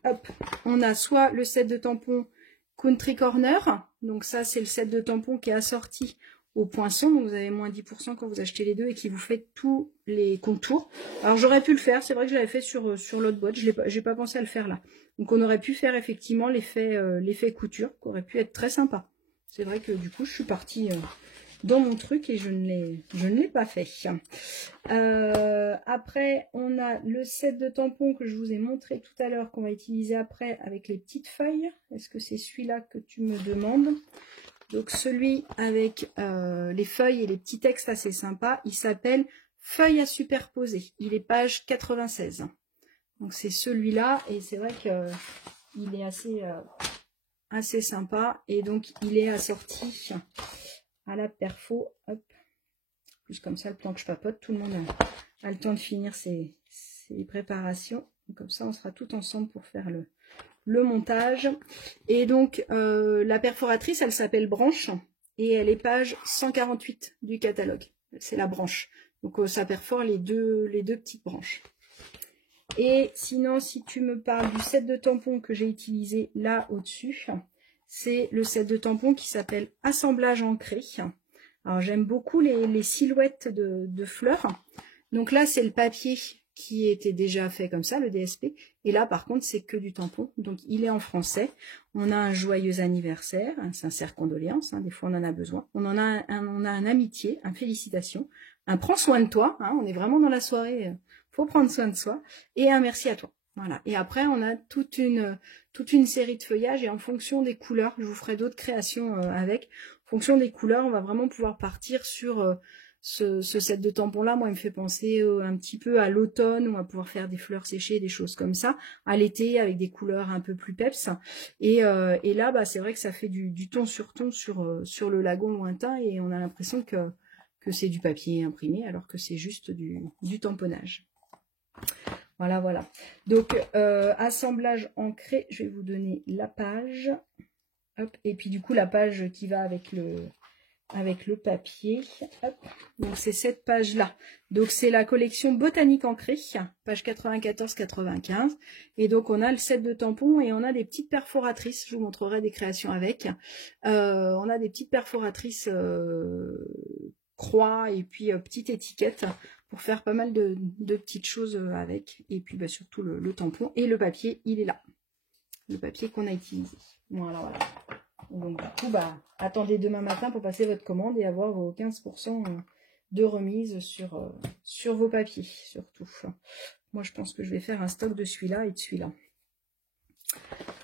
Hop, on a soit le set de tampons Country Corner. Donc ça, c'est le set de tampons qui est assorti au poinçon. Donc vous avez moins 10% quand vous achetez les deux et qui vous fait tous les contours. Alors j'aurais pu le faire. C'est vrai que je l'avais fait sur l'autre boîte. J'ai pas pensé à le faire là. Donc on aurait pu faire effectivement l'effet couture, qui aurait pu être très sympa. C'est vrai que du coup, je suis partie... dans mon truc et je ne l'ai pas fait. Après, on a le set de tampons que je vous ai montré tout à l'heure qu'on va utiliser après avec les petites feuilles. Est-ce que c'est celui-là que tu me demandes? Donc celui avec les feuilles et les petits textes assez sympas, il s'appelle Feuilles à superposer. Il est page 96. Donc c'est celui-là et c'est vrai qu'il est assez sympa et donc il est assorti à la perfo, hop, plus comme ça, le temps que je papote, tout le monde a le temps de finir ses préparations. Donc, comme ça, on sera tout ensemble pour faire le montage. Et donc, la perforatrice, elle s'appelle Branche et elle est page 148 du catalogue. C'est la branche. Donc, ça perfore les deux petites branches. Et sinon, si tu me parles du set de tampons que j'ai utilisé là au-dessus, c'est le set de tampons qui s'appelle Assemblage ancré. Alors j'aime beaucoup les silhouettes de fleurs. Donc là c'est le papier qui était déjà fait comme ça, le DSP. Et là par contre c'est que du tampon. Donc il est en français. On a un joyeux anniversaire, un sincère condoléance, des fois on en a besoin. On a un amitié, un félicitation, un prends soin de toi, on est vraiment dans la soirée, faut prendre soin de soi, et un merci à toi. Voilà. Et après, on a toute une série de feuillages et en fonction des couleurs, je vous ferai d'autres créations avec. En fonction des couleurs, on va vraiment pouvoir partir sur ce set de tampons-là. Moi, il me fait penser un petit peu à l'automne, où on va pouvoir faire des fleurs séchées, des choses comme ça. À l'été, avec des couleurs un peu plus peps. Et là, bah, c'est vrai que ça fait du ton sur ton sur le lagon lointain et on a l'impression que c'est du papier imprimé alors que c'est juste du tamponnage. Voilà, voilà. Donc, assemblage ancré, je vais vous donner la page. Hop, et puis du coup, la page qui va avec le papier. Hop, donc c'est cette page-là. Donc, c'est la collection Botanique ancrée, page 94-95. Et donc, on a le set de tampons et on a des petites perforatrices. Je vous montrerai des créations avec. On a des petites perforatrices croix et puis petite étiquette pour faire pas mal de petites choses avec. Et puis bah, surtout le tampon et le papier, il est là. Le papier qu'on a utilisé. Voilà, voilà. Donc du coup, bah, attendez demain matin pour passer votre commande et avoir vos 15% de remise sur vos papiers, surtout. Moi, je pense que je vais faire un stock de celui-là et de celui-là.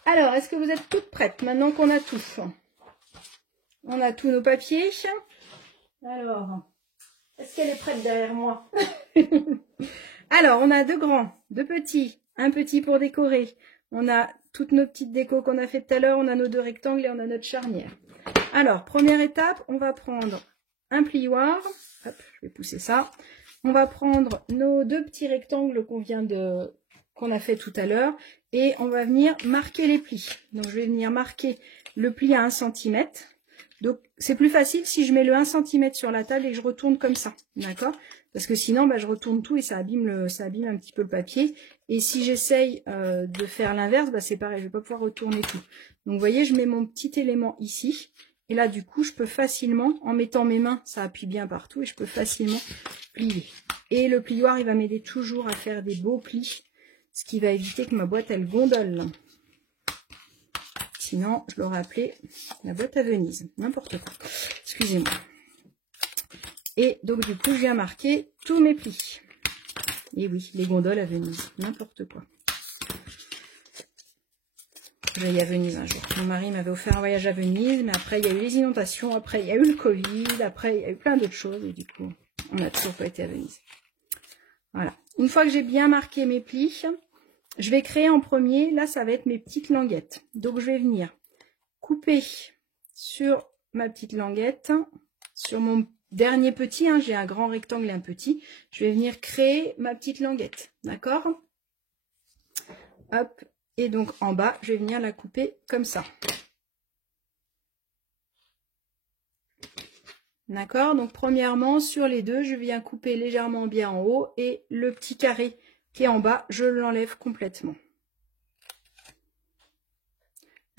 Alors, est-ce que vous êtes toutes prêtes maintenant qu'on a tout? On a tous nos papiers. Alors, est-ce qu'elle est prête derrière moi? Alors, on a deux grands, deux petits, un petit pour décorer. On a toutes nos petites décos qu'on a fait tout à l'heure. On a nos deux rectangles et on a notre charnière. Alors, première étape, on va prendre un plioir. Hop, je vais pousser ça. On va prendre nos deux petits rectangles qu'on a fait tout à l'heure et on va venir marquer les plis. Donc, je vais venir marquer le pli à 1 cm. Donc, c'est plus facile si je mets le 1 cm sur la table et que je retourne comme ça. D'accord? Parce que sinon, bah, je retourne tout et ça abîme un petit peu le papier. Et si j'essaye de faire l'inverse, bah, c'est pareil, je ne vais pas pouvoir retourner tout. Donc, vous voyez, je mets mon petit élément ici. Et là, du coup, je peux facilement, en mettant mes mains, ça appuie bien partout et je peux facilement plier. Et le plioir, il va m'aider toujours à faire des beaux plis, ce qui va éviter que ma boîte, elle gondole. Sinon, je l'aurais appelé la boîte à Venise. N'importe quoi. Excusez-moi. Et donc, du coup, je viens marquer tous mes plis. Et oui, les gondoles à Venise. N'importe quoi. Je vais y à Venise un jour. Mon mari m'avait offert un voyage à Venise, mais après, il y a eu les inondations, après, il y a eu le Covid, après, il y a eu plein d'autres choses. Et du coup, on n'a toujours pas été à Venise. Voilà. Une fois que j'ai bien marqué mes plis, je vais créer en premier, là, ça va être mes petites languettes. Donc, je vais venir couper sur ma petite languette, sur mon dernier petit, hein, j'ai un grand rectangle et un petit. Je vais venir créer ma petite languette, d'accord? Hop, et donc en bas, je vais venir la couper comme ça. D'accord? Donc premièrement, sur les deux, je viens couper légèrement bien en haut et le petit carré qui est en bas, je l'enlève complètement.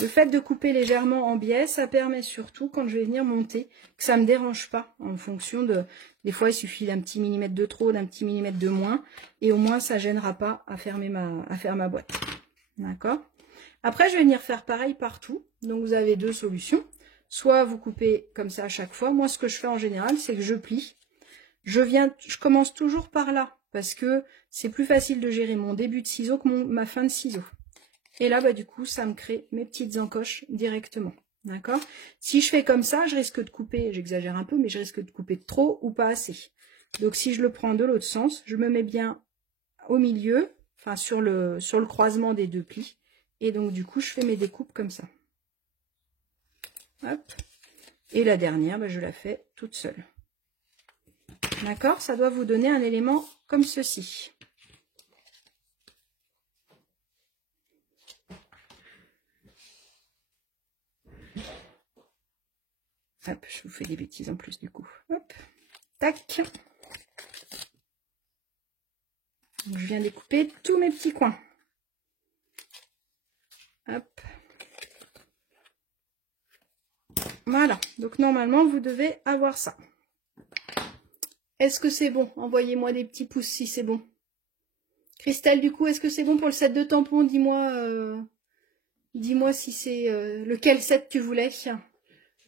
Le fait de couper légèrement en biais, ça permet surtout, quand je vais venir monter, que ça ne me dérange pas en fonction de... Des fois, il suffit d'un petit millimètre de trop, d'un petit millimètre de moins, et au moins, ça ne gênera pas à faire ma boîte. D'accord? Après, je vais venir faire pareil partout. Donc, vous avez deux solutions. Soit vous coupez comme ça à chaque fois. Moi, ce que je fais en général, c'est que je plie. Je commence toujours par là, parce que c'est plus facile de gérer mon début de ciseau que ma fin de ciseau. Et là, bah, du coup, ça me crée mes petites encoches directement. D'accord? Si je fais comme ça, je risque de couper, j'exagère un peu, mais je risque de couper trop ou pas assez. Donc, si je le prends de l'autre sens, je me mets bien au milieu, enfin sur le croisement des deux plis. Et donc, du coup, je fais mes découpes comme ça. Hop. Et la dernière, bah, je la fais toute seule. D'accord? Ça doit vous donner un élément comme ceci. Hop, je vous fais des bêtises en plus du coup. Hop, tac. Donc, je viens découper tous mes petits coins. Hop. Voilà, donc normalement vous devez avoir ça. Est-ce que c'est bon? Envoyez-moi des petits pouces si c'est bon. Christelle, du coup, est-ce que c'est bon pour le set de tampons? Dis-moi si c'est lequel set tu voulais.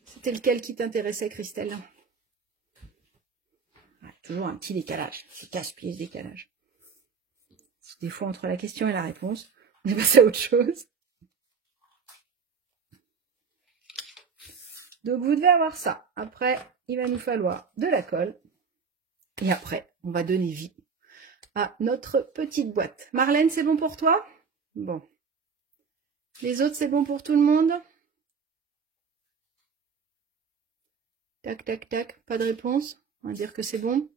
C'était lequel qui t'intéressait, Christelle? Ouais, toujours un petit décalage. C'est casse-pied ce décalage. Des fois, entre la question et la réponse, on est passé à autre chose. Donc, vous devez avoir ça. Après, il va nous falloir de la colle. Et après, on va donner vie à notre petite boîte. Marlène, c'est bon pour toi? Bon. Les autres, c'est bon pour tout le monde? Tac, tac, tac. Pas de réponse. On va dire que c'est bon.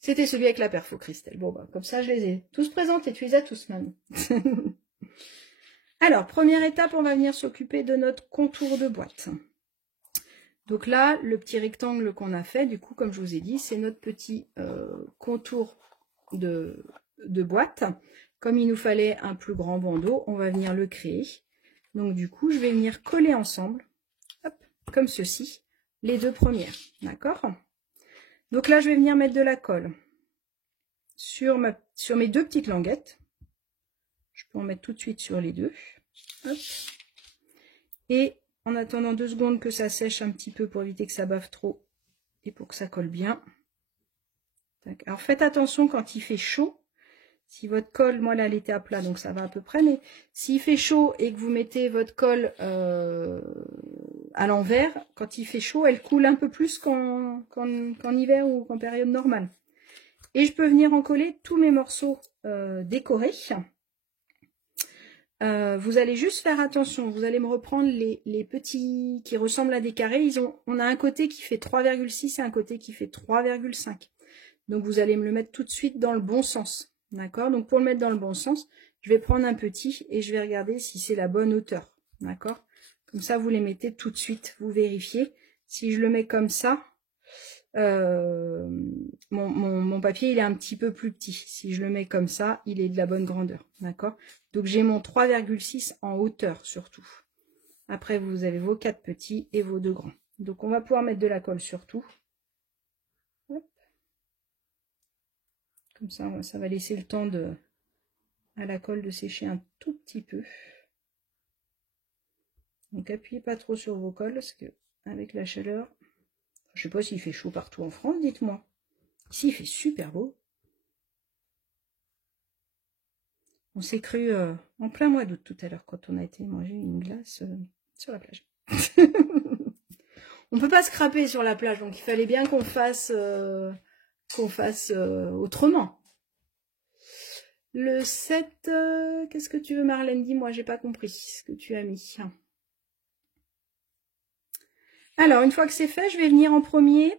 C'était celui avec la perfo, Christelle. Bon, bah, comme ça, je les ai tous présentés. Tu les as tous, même. Alors, première étape, on va venir s'occuper de notre contour de boîte. Donc là, le petit rectangle qu'on a fait, du coup, comme je vous ai dit, c'est notre petit contour de boîte. Comme il nous fallait un plus grand bandeau, on va venir le créer. Donc du coup, je vais venir coller ensemble, hop, comme ceci, les deux premières. D'accord? Donc là, je vais venir mettre de la colle sur mes deux petites languettes. Je peux en mettre tout de suite sur les deux. Hop. Et en attendant 2 secondes que ça sèche un petit peu pour éviter que ça bave trop et pour que ça colle bien. Alors faites attention quand il fait chaud, Si votre colle, moi là elle était à plat, donc ça va à peu près, mais s'il fait chaud et que vous mettez votre colle à l'envers, quand il fait chaud, elle coule un peu plus qu'en hiver ou qu'en période normale. Et je peux venir en coller tous mes morceaux décorés. Vous allez juste faire attention, vous allez me reprendre les petits qui ressemblent à des carrés. On a un côté qui fait 3,6 et un côté qui fait 3,5. Donc vous allez me le mettre tout de suite dans le bon sens. D'accord? Donc pour le mettre dans le bon sens, je vais prendre un petit et je vais regarder si c'est la bonne hauteur. D'accord? Comme ça, vous les mettez tout de suite, vous vérifiez. Si je le mets comme ça, mon papier il est un petit peu plus petit. Si je le mets comme ça, il est de la bonne grandeur. D'accord? Donc j'ai mon 3,6 en hauteur surtout. Après, vous avez vos 4 petits et vos 2 grands. Donc on va pouvoir mettre de la colle sur tout. Hop. Comme ça va laisser le temps à la colle de sécher un tout petit peu. Donc appuyez pas trop sur vos colles parce que avec la chaleur, je sais pas s'il fait chaud partout en France, dites-moi. Ici il fait super beau. On s'est cru en plein mois d'août tout à l'heure quand on a été manger une glace sur la plage. On peut pas scraper sur la plage, donc il fallait bien qu'on fasse autrement. Le 7, qu'est-ce que tu veux Marlène? Dis-moi, j'ai pas compris ce que tu as mis. Alors, une fois que c'est fait, je vais venir en premier.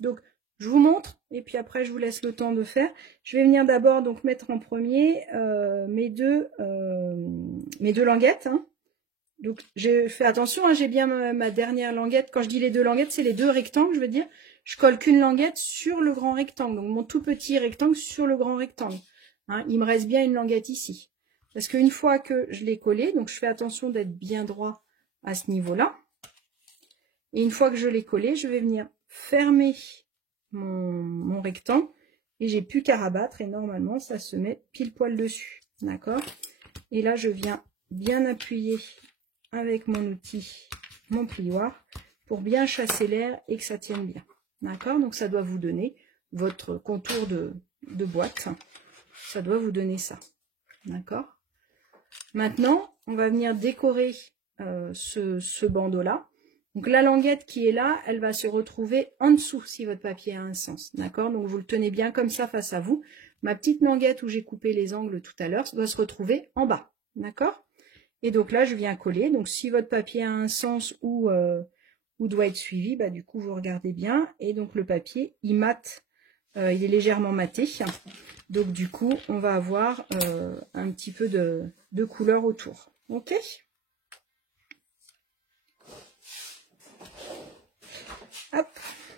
Donc, je vous montre et puis après, je vous laisse le temps de faire. Je vais venir d'abord donc mettre en premier mes deux languettes. Hein. Donc, je fais attention, hein, j'ai bien ma dernière languette. Quand je dis les 2 languettes, c'est les 2 rectangles, je veux dire. Je colle qu'une languette sur le grand rectangle. Donc, mon tout petit rectangle sur le grand rectangle. Hein, il me reste bien une languette ici. Parce qu'une fois que je l'ai collée, donc je fais attention d'être bien droit à ce niveau-là. Et une fois que je l'ai collé, je vais venir fermer mon rectangle et j'ai plus qu'à rabattre et normalement ça se met pile poil dessus. D'accord? Et là je viens bien appuyer avec mon outil, mon plioir, pour bien chasser l'air et que ça tienne bien. D'accord? Donc ça doit vous donner votre contour de boîte. Ça doit vous donner ça. D'accord? Maintenant, on va venir décorer ce bandeau-là. Donc la languette qui est là, elle va se retrouver en dessous si votre papier a un sens. D'accord? Donc vous le tenez bien comme ça face à vous. Ma petite languette où j'ai coupé les angles tout à l'heure doit se retrouver en bas. D'accord? Et donc là, je viens coller. Donc si votre papier a un sens ou doit être suivi, bah, du coup, vous regardez bien. Et donc le papier, il mate. Il est légèrement maté. Donc du coup, on va avoir un petit peu de couleur autour. Ok? Hop,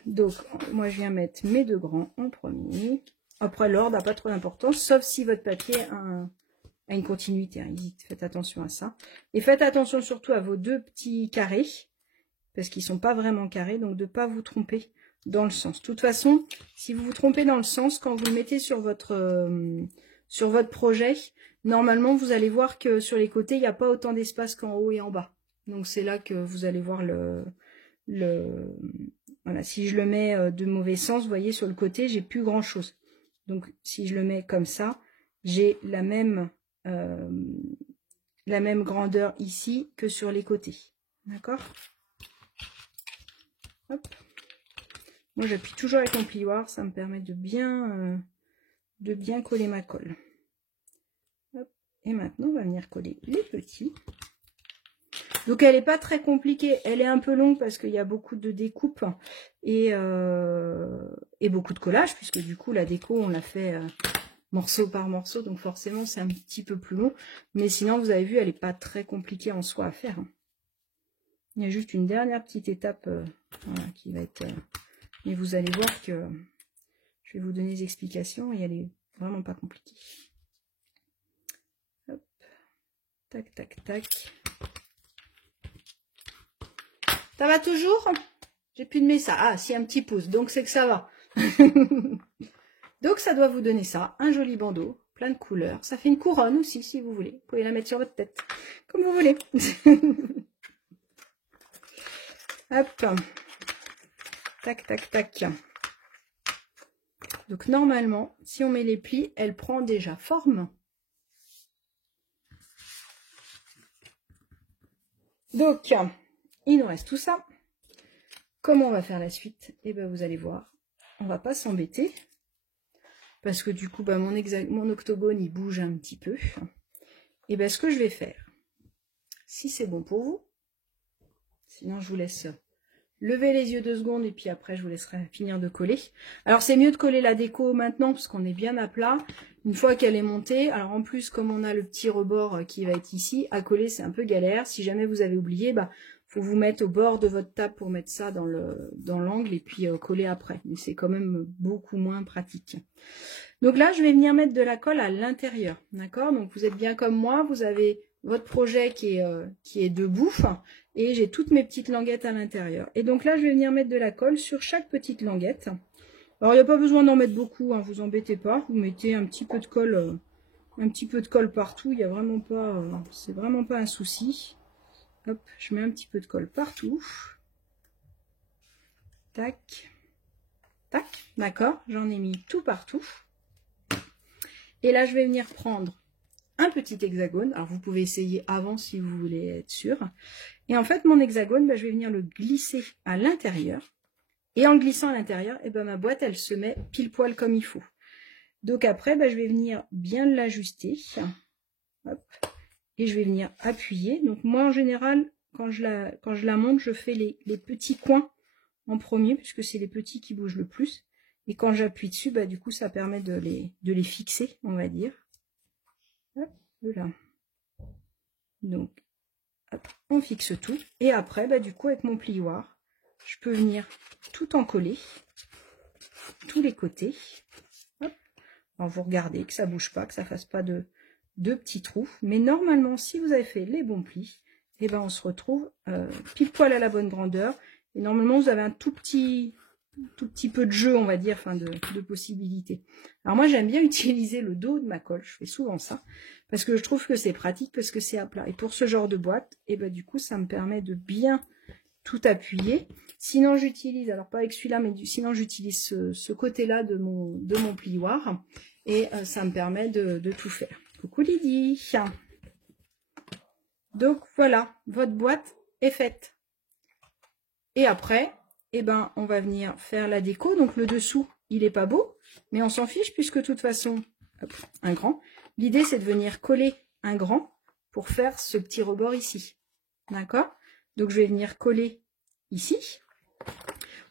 donc moi je viens mettre mes 2 grands en premier. Après l'ordre n'a pas trop d'importance, sauf si votre papier a une continuité. Hein. Faites attention à ça. Et faites attention surtout à vos 2 petits carrés, parce qu'ils ne sont pas vraiment carrés, donc de ne pas vous tromper dans le sens. De toute façon, si vous vous trompez dans le sens, quand vous le mettez sur votre projet, normalement vous allez voir que sur les côtés, il n'y a pas autant d'espace qu'en haut et en bas. Donc c'est là que vous allez voir voilà, si je le mets de mauvais sens, vous voyez, sur le côté, j'ai plus grand chose. Donc, si je le mets comme ça, j'ai la même grandeur ici que sur les côtés. D'accord? Hop. Moi, j'appuie toujours avec mon plioir, ça me permet de bien coller ma colle. Hop. Et maintenant, on va venir coller les petits. Donc elle n'est pas très compliquée, elle est un peu longue parce qu'il y a beaucoup de découpes et beaucoup de collage, puisque du coup la déco on l'a fait morceau par morceau, donc forcément c'est un petit peu plus long. Mais sinon vous avez vu, elle n'est pas très compliquée en soi à faire. Il y a juste une dernière petite étape voilà, qui va être... mais vous allez voir que je vais vous donner des explications et elle est vraiment pas compliquée. Hop. Tac, tac, tac. Ça va toujours? J'ai plus de message. Ah, si, un petit pouce, donc c'est que ça va. Donc ça doit vous donner ça, un joli bandeau, plein de couleurs. Ça fait une couronne aussi, si vous voulez. Vous pouvez la mettre sur votre tête, comme vous voulez. Hop. Tac, tac, tac. Donc normalement, si on met les plis, elle prend déjà forme. Donc, il nous reste tout ça. Comment on va faire la suite? Eh bien, vous allez voir, on va pas s'embêter. Parce que du coup, bah, mon octogone, il bouge un petit peu. Et bien, ce que je vais faire, si c'est bon pour vous, sinon je vous laisse lever les yeux 2 secondes et puis après je vous laisserai finir de coller. Alors c'est mieux de coller la déco maintenant parce qu'on est bien à plat. Une fois qu'elle est montée, alors en plus comme on a le petit rebord qui va être ici, à coller c'est un peu galère. Si jamais vous avez oublié, bah faut vous mettre au bord de votre table pour mettre ça dans l'angle et puis coller après. Mais c'est quand même beaucoup moins pratique. Donc là je vais venir mettre de la colle à l'intérieur, d'accord? Donc vous êtes bien comme moi, vous avez votre projet qui est debout et j'ai toutes mes petites languettes à l'intérieur. Et donc là, je vais venir mettre de la colle sur chaque petite languette. Alors, il n'y a pas besoin d'en mettre beaucoup, hein, vous embêtez pas. Vous mettez un petit peu de colle partout. Il y a vraiment pas, c'est vraiment pas un souci. Hop, je mets un petit peu de colle partout. Tac, tac, d'accord. J'en ai mis tout partout. Et là, je vais venir prendre un petit hexagone. Alors, vous pouvez essayer avant si vous voulez être sûr. Et en fait, mon hexagone, bah, je vais venir le glisser à l'intérieur. Et en le glissant à l'intérieur, eh ben, ma boîte, elle se met pile poil comme il faut. Donc après, bah, je vais venir bien l'ajuster. Et je vais venir appuyer. Donc moi, en général, quand je la monte, je fais les petits coins en premier, puisque c'est les petits qui bougent le plus. Et quand j'appuie dessus, bah, du coup, ça permet de les fixer, on va dire. Hop, là. Donc, hop, on fixe tout. Et après, bah, du coup, avec mon plioir, je peux venir tout en coller, tous les côtés. Hop. Alors, vous regardez que ça ne bouge pas, que ça ne fasse pas de petits trous. Mais normalement, si vous avez fait les bons plis, et ben, on se retrouve pile poil à la bonne grandeur. Et normalement, vous avez un tout petit peu de jeu, on va dire, enfin de possibilités. Alors moi, j'aime bien utiliser le dos de ma colle, je fais souvent ça, parce que je trouve que c'est pratique, parce que c'est à plat. Et pour ce genre de boîte, et ben du coup, ça me permet de bien tout appuyer. Sinon, j'utilise, alors pas avec celui-là, mais sinon j'utilise ce côté-là de mon plioir, et ça me permet de tout faire. Coucou Lydie. Donc voilà, votre boîte est faite. Et après, eh ben, on va venir faire la déco. Donc le dessous, il n'est pas beau, mais on s'en fiche puisque de toute façon, hop, un grand. L'idée, c'est de venir coller un grand pour faire ce petit rebord ici. D'accord? Donc je vais venir coller ici.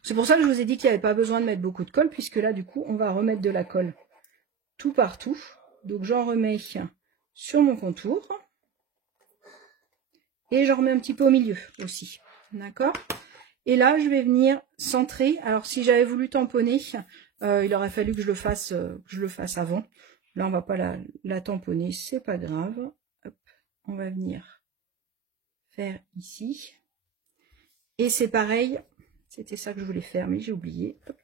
C'est pour ça que je vous ai dit qu'il n'y avait pas besoin de mettre beaucoup de colle, puisque là, du coup, on va remettre de la colle tout partout. Donc j'en remets sur mon contour. Et j'en remets un petit peu au milieu aussi. D'accord? Et là, je vais venir centrer. Alors, si j'avais voulu tamponner, il aurait fallu que je le fasse avant. Là, on va pas la tamponner, c'est pas grave. Hop, on va venir faire ici. Et c'est pareil, c'était ça que je voulais faire, mais j'ai oublié. Hop.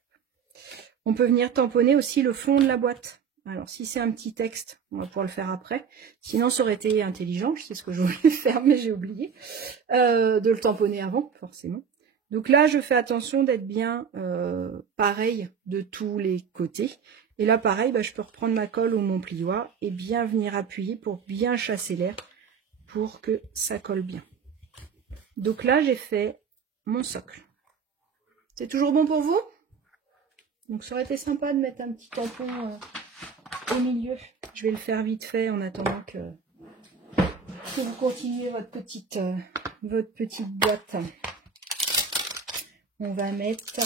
On peut venir tamponner aussi le fond de la boîte. Alors, si c'est un petit texte, on va pouvoir le faire après. Sinon, ça aurait été intelligent, je sais ce que je voulais faire, mais j'ai oublié de le tamponner avant, forcément. Donc là, je fais attention d'être bien pareil de tous les côtés. Et là, pareil, bah, je peux reprendre ma colle ou mon plioir et bien venir appuyer pour bien chasser l'air pour que ça colle bien. Donc là, j'ai fait mon socle. C'est toujours bon pour vous? Donc ça aurait été sympa de mettre un petit tampon au milieu. Je vais le faire vite fait en attendant que vous continuez votre petite boîte. On va mettre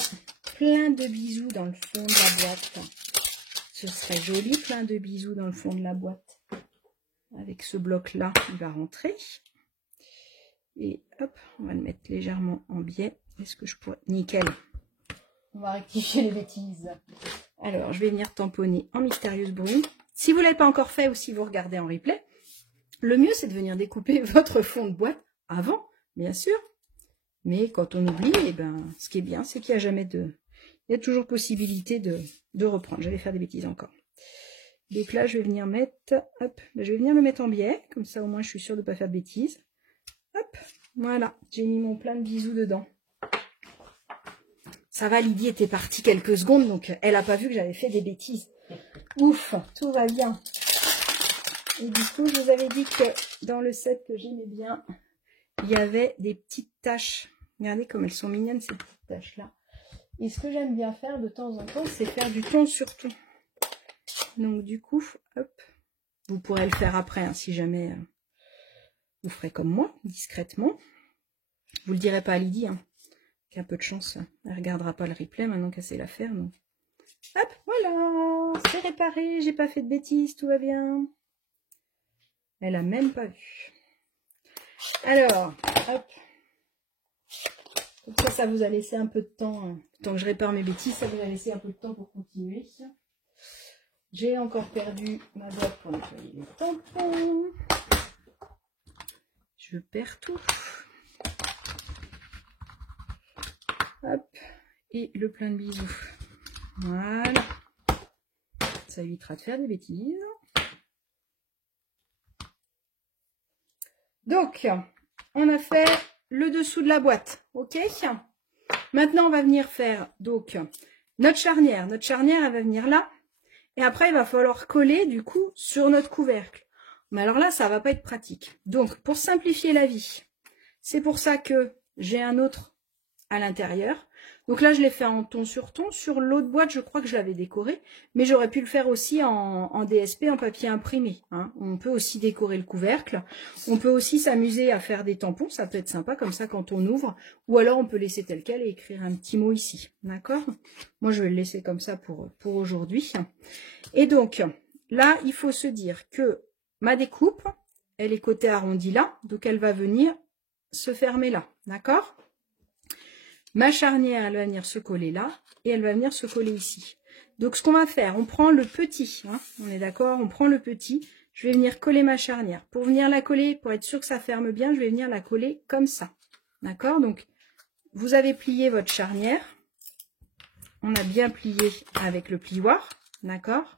plein de bisous dans le fond de la boîte. Ce serait joli, plein de bisous dans le fond de la boîte. Avec ce bloc-là, il va rentrer. Et hop, on va le mettre légèrement en biais. Est-ce que je pourrais... Nickel. On va rectifier les bêtises. Alors, je vais venir tamponner en mystérieuse brune. Si vous ne l'avez pas encore fait ou si vous regardez en replay, le mieux, c'est de venir découper votre fond de boîte avant, bien sûr. Mais quand on oublie, eh ben, ce qui est bien, c'est qu'il n'y a jamais de... Il y a toujours possibilité de reprendre. Je vais faire des bêtises encore. Donc là, je vais venir mettre... Hop, je vais venir le mettre en biais. Comme ça, au moins, je suis sûre de ne pas faire de bêtises. Hop, voilà. J'ai mis mon plein de bisous dedans. Ça va, Lydie était partie quelques secondes, donc elle n'a pas vu que j'avais fait des bêtises. Ouf, tout va bien. Et du coup, je vous avais dit que dans le set que j'aimais bien, il y avait des petites taches. Regardez comme elles sont mignonnes, ces petites taches-là. Et ce que j'aime bien faire de temps en temps, c'est faire du ton sur ton. Donc du coup, hop, vous pourrez le faire après, hein, si jamais vous ferez comme moi, discrètement. Vous le direz pas à Lydie, hein, qui a un peu de chance. Elle regardera pas le replay maintenant qu'elle sait la faire. Donc. Hop, voilà, c'est réparé, j'ai pas fait de bêtises, tout va bien. Elle a même pas vu. Alors, hop. Comme ça vous a laissé un peu de temps. Tant que je répare mes bêtises, ça vous a laissé un peu de temps pour continuer. J'ai encore perdu ma boîte pour nettoyer les tampons. Je perds tout. Hop. Et le plein de bisous. Voilà. Ça évitera de faire des bêtises. Donc, on a fait le dessous de la boîte. Ok. Maintenant, on va venir faire donc notre charnière. Notre charnière, elle va venir là. Et après, il va falloir coller du coup sur notre couvercle. Mais alors là, ça va pas être pratique. Donc, pour simplifier la vie, c'est pour ça que j'ai un autre à l'intérieur. Donc là, je l'ai fait en ton sur ton. Sur l'autre boîte, je crois que je l'avais décoré. Mais j'aurais pu le faire aussi en DSP, en papier imprimé. Hein. On peut aussi décorer le couvercle. On peut aussi s'amuser à faire des tampons. Ça peut être sympa comme ça quand on ouvre. Ou alors, on peut laisser tel quel et écrire un petit mot ici. D'accord? Moi, je vais le laisser comme ça pour aujourd'hui. Et donc, là, il faut se dire que ma découpe, elle est côté arrondi là. Donc, elle va venir se fermer là. D'accord? Ma charnière, elle va venir se coller là et elle va venir se coller ici. Donc, ce qu'on va faire, on prend le petit, hein, on est d'accord, on prend le petit. Je vais venir coller ma charnière. Pour venir la coller, pour être sûr que ça ferme bien, je vais venir la coller comme ça. D'accord? Donc, vous avez plié votre charnière. On a bien plié avec le plioir. D'accord?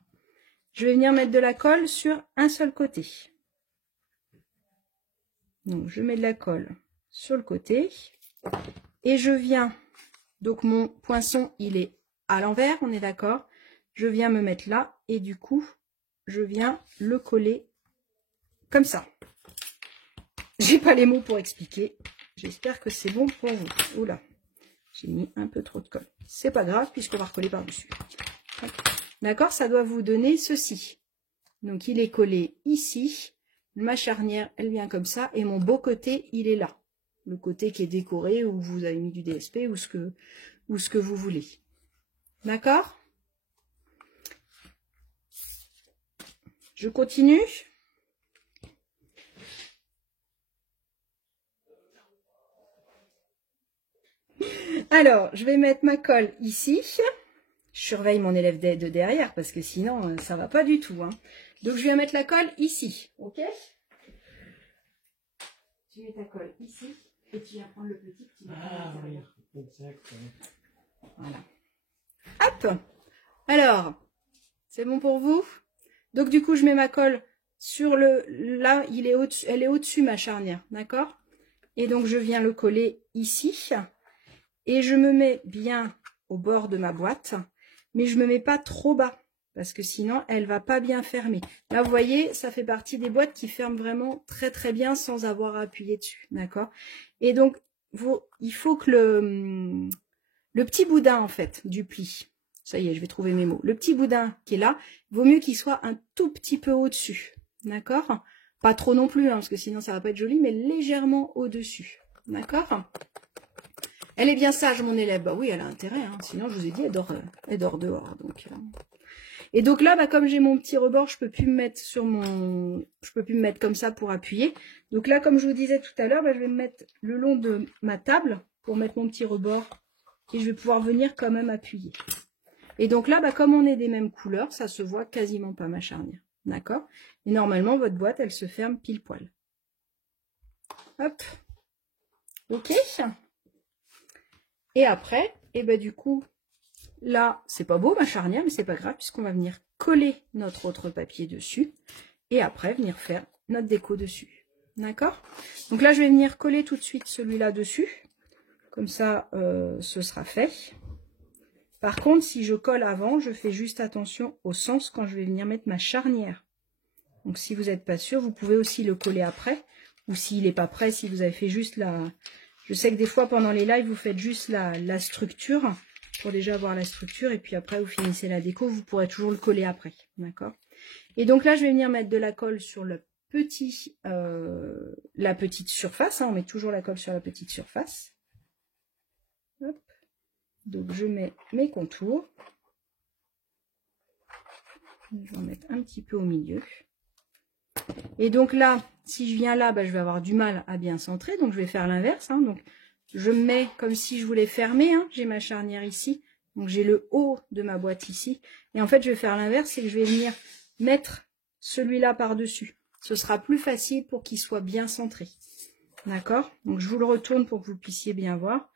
Je vais venir mettre de la colle sur un seul côté. Donc, je mets de la colle sur le côté. Et je viens, donc mon poinçon, il est à l'envers, on est d'accord. Je viens me mettre là et du coup, je viens le coller comme ça. J'ai pas les mots pour expliquer. J'espère que c'est bon pour vous. Oula, j'ai mis un peu trop de colle. C'est pas grave puisqu'on va recoller par-dessus. D'accord, ça doit vous donner ceci. Donc, il est collé ici. Ma charnière, elle vient comme ça et mon beau côté, il est là. Le côté qui est décoré, où vous avez mis du DSP, ou ce que vous voulez. D'accord? Je continue. Alors, je vais mettre ma colle ici. Je surveille mon élève de derrière, parce que sinon, ça va pas du tout. Hein. Donc, je vais mettre la colle ici. Ok? Tu mets ta colle ici. Et tu viens prendre le petit que tu mets à l'intérieur. Voilà. Hop. Alors, c'est bon pour vous? Donc du coup, je mets ma colle sur le... Là, elle est au-dessus ma charnière, d'accord? Et donc, je viens le coller ici. Et je me mets bien au bord de ma boîte. Mais je ne me mets pas trop bas. Parce que sinon, elle ne va pas bien fermer. Là, vous voyez, ça fait partie des boîtes qui ferment vraiment très très bien sans avoir à appuyer dessus. D'accord? Et donc, il faut que le petit boudin, en fait, du pli. Ça y est, je vais trouver mes mots. Le petit boudin qui est là, vaut mieux qu'il soit un tout petit peu au-dessus. D'accord? Pas trop non plus, hein, parce que sinon ça va pas être joli, mais légèrement au-dessus. D'accord? Elle est bien sage, mon élève. Bah oui, elle a intérêt. Hein. Sinon, je vous ai dit, elle dort dehors. Donc, Et donc là, bah, comme j'ai mon petit rebord, je peux plus me mettre je peux plus me mettre comme ça pour appuyer. Donc là, comme je vous disais tout à l'heure, bah, je vais me mettre le long de ma table pour mettre mon petit rebord. Et je vais pouvoir venir quand même appuyer. Et donc là, bah, comme on est des mêmes couleurs, ça se voit quasiment pas ma charnière. D'accord? Et normalement, votre boîte, elle se ferme pile poil. Hop. Ok. Et après, et ben du coup, là, c'est pas beau ma charnière, mais c'est pas grave, puisqu'on va venir coller notre autre papier dessus. Et après, venir faire notre déco dessus. D'accord? Donc là, je vais venir coller tout de suite celui-là dessus. Comme ça, ce sera fait. Par contre, si je colle avant, je fais juste attention au sens quand je vais venir mettre ma charnière. Donc si vous n'êtes pas sûr, vous pouvez aussi le coller après. Ou s'il n'est pas prêt, si vous avez fait juste la... Je sais que des fois, pendant les lives, vous faites juste la structure, pour déjà voir la structure. Et puis après, vous finissez la déco, vous pourrez toujours le coller après. D'accord? Et donc là, je vais venir mettre de la colle sur la petite surface. Hein, on met toujours la colle sur la petite surface. Hop. Donc je mets mes contours. Je vais en mettre un petit peu au milieu. Et donc là, si je viens là, bah, je vais avoir du mal à bien centrer. Donc je vais faire l'inverse. Hein. Donc je mets comme si je voulais fermer. Hein. J'ai ma charnière ici. Donc j'ai le haut de ma boîte ici. Et en fait, je vais faire l'inverse. C'est que je vais venir mettre celui-là par-dessus. Ce sera plus facile pour qu'il soit bien centré. D'accord? Donc je vous le retourne pour que vous puissiez bien voir.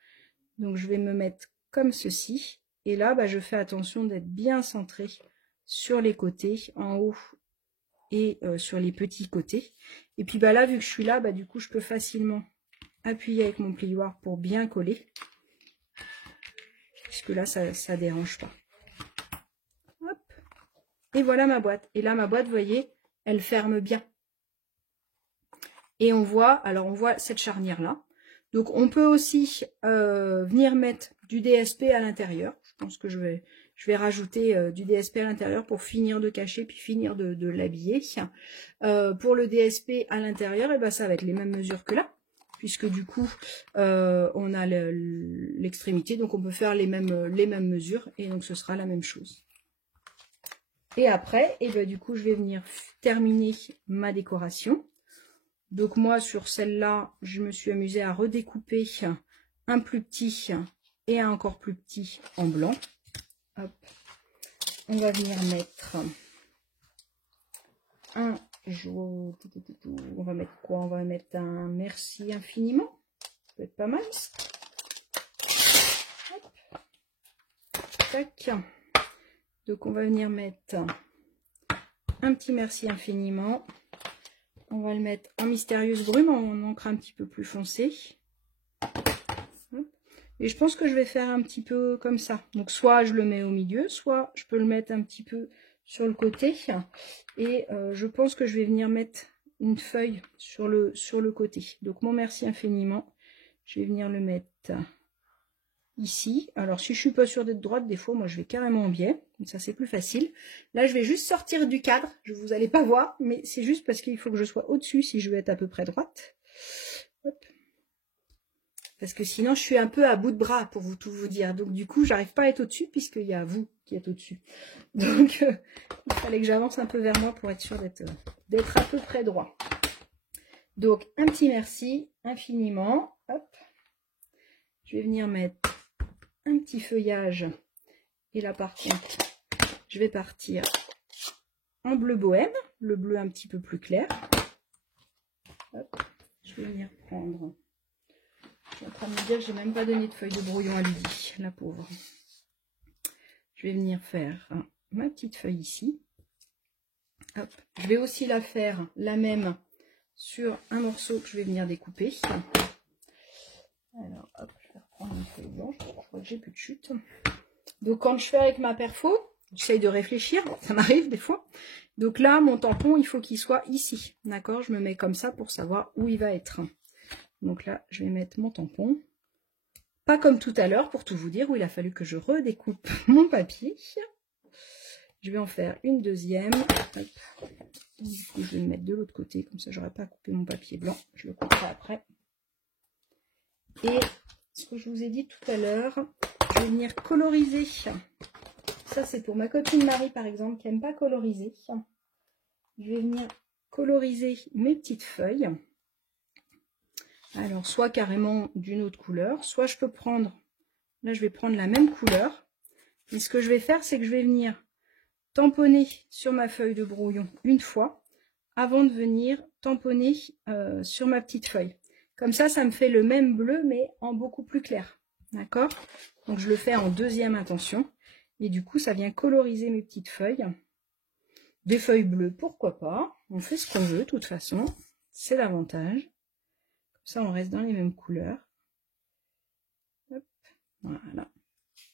Donc je vais me mettre comme ceci. Et là, bah, je fais attention d'être bien centré sur les côtés, en haut et sur les petits côtés. Et puis bah, là, vu que je suis là, bah, du coup, je peux facilement appuyer avec mon plioir pour bien coller. Puisque là, ça ne dérange pas. Hop. Et voilà ma boîte. Et là, ma boîte, vous voyez, elle ferme bien. Et on voit, alors on voit cette charnière-là. Donc on peut aussi venir mettre du DSP à l'intérieur. Je pense que je vais rajouter du DSP à l'intérieur pour finir de cacher puis finir de l'habiller. Pour le DSP à l'intérieur, et ben ça va être les mêmes mesures que là, puisque du coup on a l'extrémité, donc on peut faire les mêmes mesures et donc ce sera la même chose. Et après, et ben du coup je vais venir terminer ma décoration. Donc moi, sur celle-là, je me suis amusée à redécouper un plus petit et un encore plus petit en blanc. Hop. On va venir mettre un jour. On va mettre quoi? On va mettre un merci infiniment. Ça peut être pas mal. Hop. Tac. Donc on va venir mettre un petit merci infiniment. On va le mettre en mystérieuse brume, en encre un petit peu plus foncée. Et je pense que je vais faire un petit peu comme ça. Donc soit je le mets au milieu, soit je peux le mettre un petit peu sur le côté. Et je pense que je vais venir mettre une feuille sur le côté. Donc mon merci infiniment, je vais venir le mettre ici. Alors si je suis pas sûre d'être droite, des fois moi je vais carrément en biais, ça c'est plus facile. Là je vais juste sortir du cadre, vous allez pas voir, mais c'est juste parce qu'il faut que je sois au-dessus si je veux être à peu près droite. Hop. Parce que sinon je suis un peu à bout de bras pour tout vous dire, donc du coup j'arrive pas à être au-dessus puisqu'il y a vous qui êtes au-dessus. Donc il fallait que j'avance un peu vers moi pour être sûre d'être à peu près droit. Donc un petit merci infiniment. Hop. Je vais venir mettre un petit feuillage et là par contre je vais partir en bleu bohème, le bleu un petit peu plus clair. Hop. Je vais venir prendre, je suis en train de me dire que j'ai même pas donné de feuille de brouillon à Lydie, la pauvre. Je vais venir faire ma petite feuille ici. Hop. Je vais aussi la faire la même sur un morceau que je vais venir découper. Alors hop, je vais reprendre une feuille blanche, je crois que j'ai plus de chute. Donc quand je fais avec ma perfo, j'essaye de réfléchir, ça m'arrive des fois. Donc là, mon tampon, il faut qu'il soit ici. D'accord? Je me mets comme ça pour savoir où il va être. Donc là, je vais mettre mon tampon. Pas comme tout à l'heure, pour tout vous dire, où il a fallu que je redécoupe mon papier. Je vais en faire une deuxième. Hop. Du coup, je vais le mettre de l'autre côté, comme ça, j'aurai pas à couper mon papier blanc. Je le couperai après. Et ce que je vous ai dit tout à l'heure, je vais venir coloriser. Ça, c'est pour ma copine Marie, par exemple, qui n'aime pas coloriser. Je vais venir coloriser mes petites feuilles. Alors, soit carrément d'une autre couleur, soit je peux prendre, là, je vais prendre la même couleur. Et ce que je vais faire, c'est que je vais venir tamponner sur ma feuille de brouillon une fois, avant de venir tamponner sur ma petite feuille. Comme ça, ça me fait le même bleu, mais en beaucoup plus clair. D'accord? Donc, je le fais en deuxième intention. Et du coup, ça vient coloriser mes petites feuilles. Des feuilles bleues, pourquoi pas. On fait ce qu'on veut, de toute façon. C'est l'avantage. Comme ça, on reste dans les mêmes couleurs. Hop, voilà.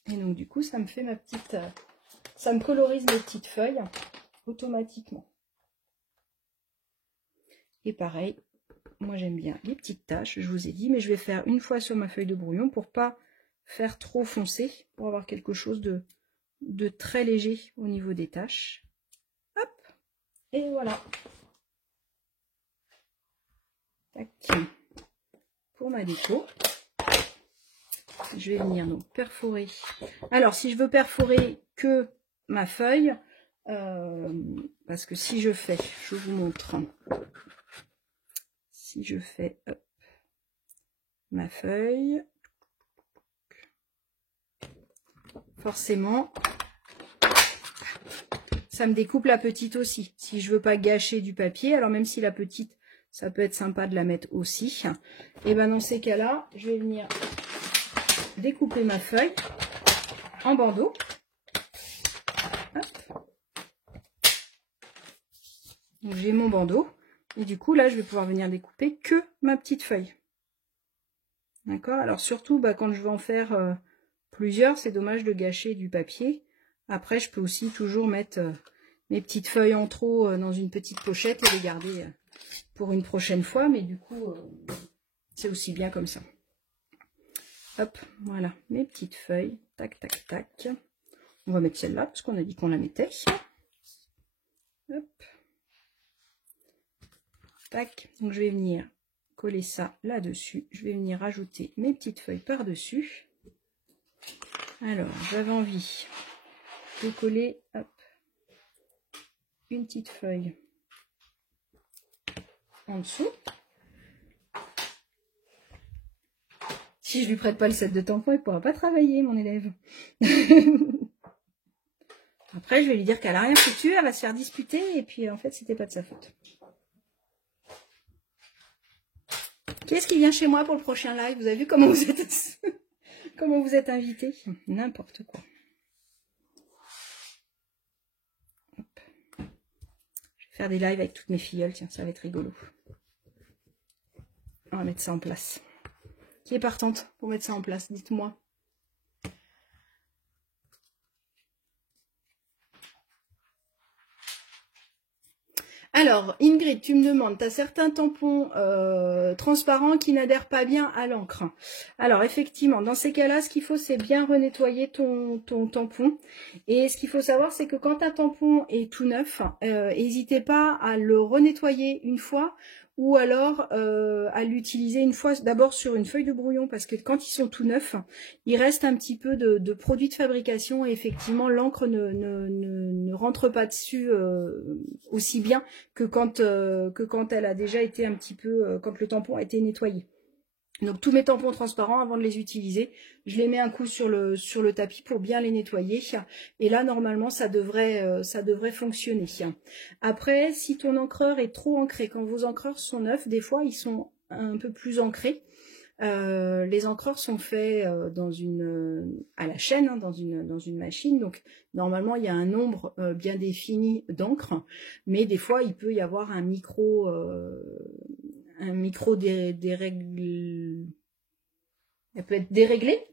Et donc du coup, ça me fait ma petite... ça me colorise mes petites feuilles automatiquement. Et pareil, moi j'aime bien les petites taches, je vous ai dit, mais je vais faire une fois sur ma feuille de brouillon pour pas faire trop foncé, pour avoir quelque chose de très léger au niveau des taches. Hop, et voilà. Tac. Pour ma déco, je vais venir donc perforer. Alors si je veux perforer que ma feuille, parce que si je fais, je vous montre, si je fais hop, ma feuille, forcément ça me découpe la petite aussi. Si je veux pas gâcher du papier, alors même si la petite, ça peut être sympa de la mettre aussi, et ben dans ces cas-là, je vais venir découper ma feuille en bandeau. Donc j'ai mon bandeau, et du coup là je vais pouvoir venir découper que ma petite feuille. D'accord? Alors surtout quand je veux en faire plusieurs, c'est dommage de gâcher du papier. Après je peux aussi toujours mettre mes petites feuilles en trop dans une petite pochette et les garder pour une prochaine fois, mais du coup c'est aussi bien comme ça. Hop, voilà mes petites feuilles, tac tac tac. On va mettre celle-là parce qu'on a dit qu'on la mettait. Hop. Tac, donc je vais venir coller ça là-dessus. Je vais venir rajouter mes petites feuilles par-dessus. Alors, j'avais envie de coller hop, une petite feuille en dessous. Si je lui prête pas le set de tampons, il ne pourra pas travailler, mon élève. Après, je vais lui dire qu'elle n'a rien foutu, elle va se faire disputer, et puis en fait, c'était pas de sa faute. Qu'est-ce qui vient chez moi pour le prochain live? Vous avez vu comment vous êtes comment vous êtes invités? N'importe quoi. Hop. Je vais faire des lives avec toutes mes filleules, tiens, ça va être rigolo. On va mettre ça en place. Qui est partante pour mettre ça en place? Dites-moi. Alors, Ingrid, tu me demandes, tu as certains tampons transparents qui n'adhèrent pas bien à l'encre. Alors, effectivement, dans ces cas-là, ce qu'il faut, c'est bien renettoyer ton tampon. Et ce qu'il faut savoir, c'est que quand un tampon est tout neuf, n'hésitez pas à le renettoyer une fois ou alors à l'utiliser une fois d'abord sur une feuille de brouillon, parce que quand ils sont tout neufs, il reste un petit peu de produit de fabrication et effectivement l'encre ne rentre pas dessus aussi bien que quand elle a déjà été un petit peu, quand le tampon a été nettoyé. Donc tous mes tampons transparents, avant de les utiliser, je les mets un coup sur le tapis pour bien les nettoyer. Et là, normalement, ça devrait fonctionner. Après, si ton encreur est trop ancré, quand vos encreurs sont neufs, des fois, ils sont un peu plus ancrés. Les encreurs sont faits à la chaîne, hein, dans une machine. Donc, normalement, il y a un nombre bien défini d'encre. Mais des fois, il peut y avoir un micro dérègle. Elle peut être déréglée.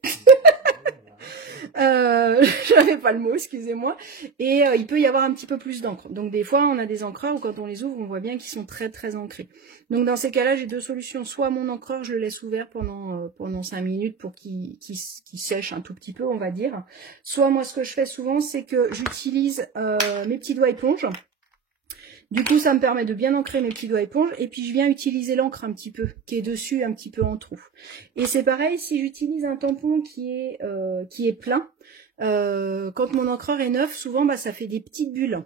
J'avais pas le mot, excusez-moi. Et il peut y avoir un petit peu plus d'encre. Donc des fois, on a des encreurs où quand on les ouvre, on voit bien qu'ils sont très très ancrés. Donc dans ces cas-là, j'ai deux solutions. Soit mon encreur, je le laisse ouvert pendant 5 minutes pour qu'il sèche un tout petit peu, on va dire. Soit moi, ce que je fais souvent, c'est que j'utilise mes petits doigts éponges. Du coup, ça me permet de bien ancrer mes petits doigts éponges. Et puis, je viens utiliser l'encre un petit peu, qui est dessus, un petit peu en trou. Et c'est pareil, si j'utilise un tampon qui est plein, quand mon encreur est neuf, souvent, ça fait des petites bulles.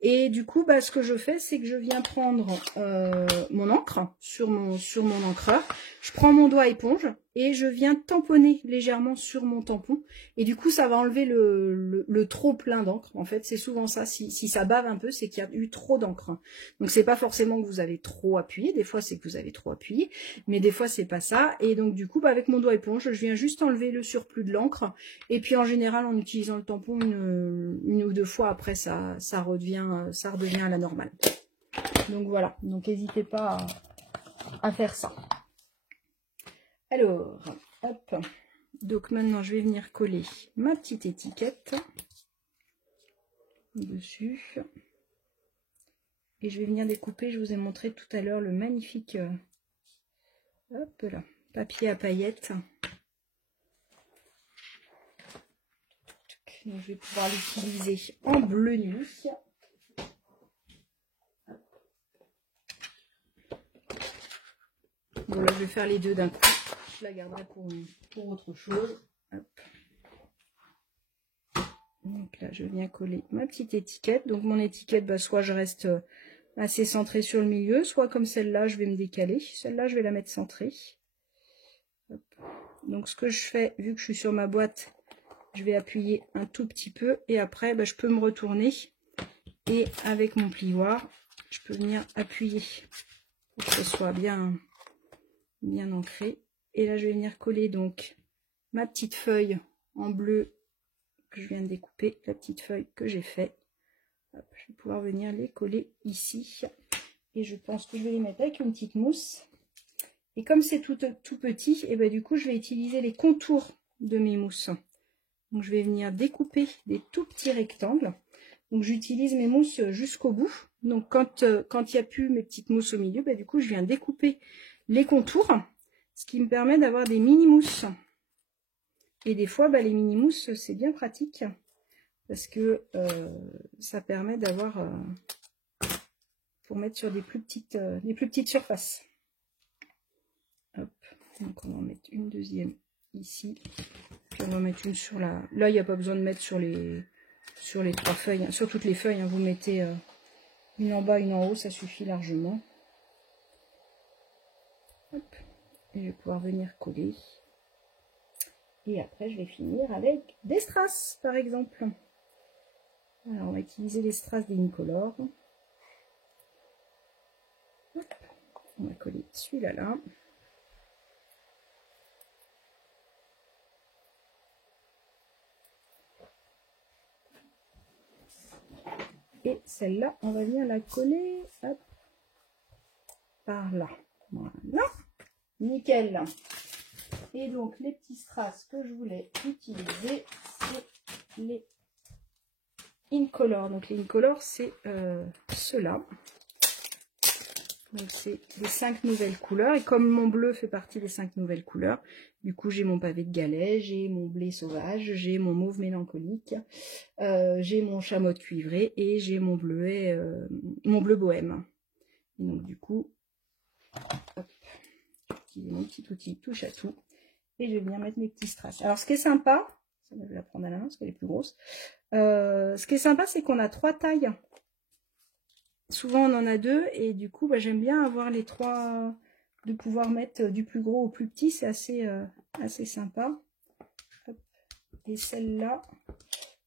Et du coup, ce que je fais, c'est que je viens prendre mon encre sur mon encreur. Je prends mon doigt éponge et je viens tamponner légèrement sur mon tampon. Et du coup, ça va enlever le trop plein d'encre. En fait, c'est souvent ça. Si ça bave un peu, c'est qu'il y a eu trop d'encre. Donc, c'est pas forcément que vous avez trop appuyé. Des fois, c'est que vous avez trop appuyé. Mais des fois, c'est pas ça. Et donc, du coup, avec mon doigt éponge, je viens juste enlever le surplus de l'encre. Et puis, en général, en utilisant le tampon une ou deux fois, après, ça redevient à la normale. Donc, voilà. Donc, n'hésitez pas à faire ça. Alors, hop, Donc maintenant, je vais venir coller ma petite étiquette dessus. Et je vais venir découper, je vous ai montré tout à l'heure le magnifique hop là, papier à paillettes. Donc, je vais pouvoir l'utiliser en bleu nuit. Bon, là, je vais faire les deux d'un coup. Je la garderai pour autre chose. Hop. Donc là, je viens coller ma petite étiquette. Donc mon étiquette, bah, soit je reste assez centrée sur le milieu, soit comme celle-là, je vais me décaler. Celle-là, je vais la mettre centrée. Hop. Donc ce que je fais, vu que je suis sur ma boîte, je vais appuyer un tout petit peu. Et après, bah, je peux me retourner. Et avec mon plioir, je peux venir appuyer pour que ce soit bien ancré. Et là, je vais venir coller donc ma petite feuille en bleu que je viens de découper, la petite feuille que j'ai fait. Hop, je vais pouvoir venir les coller ici. Et je pense que je vais les mettre avec une petite mousse. Et comme c'est tout petit, et ben du coup, je vais utiliser les contours de mes mousses. Donc, je vais venir découper des tout petits rectangles. Donc, j'utilise mes mousses jusqu'au bout. Donc, quand il n'y a plus mes petites mousses au milieu, ben, du coup, je viens découper les contours. Ce qui me permet d'avoir des mini-mousses. Et des fois, bah, les mini-mousses, c'est bien pratique parce que ça permet d'avoir pour mettre sur des plus petites surfaces. Hop. Donc on va en mettre une deuxième ici. Puis on va mettre une sur la. Là, il n'y a pas besoin de mettre sur les trois feuilles, hein. Sur toutes les feuilles, hein. Vous mettez une en bas, une en haut, ça suffit largement. Hop. Et je vais pouvoir venir coller. Et après, je vais finir avec des strass, par exemple. Alors, on va utiliser les strass des Incolor. Hop. On va coller celui-là là. Et celle-là, on va venir la coller hop, par là. Voilà. Nickel. Et donc, les petits strass que je voulais utiliser, c'est les Incolor. Donc, les Incolor, c'est ceux-là. Donc, c'est les 5 nouvelles couleurs. Et comme mon bleu fait partie des 5 nouvelles couleurs, du coup, j'ai mon pavé de Galais, j'ai mon blé sauvage, j'ai mon mauve mélancolique, j'ai mon chamois de cuivré et j'ai mon bleuet, mon bleu bohème. Et donc, du coup, hop, j'utilise mon petit outil touche à tout. Et je vais venir mettre mes petits strass. Alors, ce qui est sympa, je vais la prendre à la main parce qu'elle est plus grosse. Ce qui est sympa, c'est qu'on a 3 tailles. Souvent, on en a 2. Et du coup, bah, j'aime bien avoir les 3, de pouvoir mettre du plus gros au plus petit. C'est assez sympa. Hop. Et celle-là,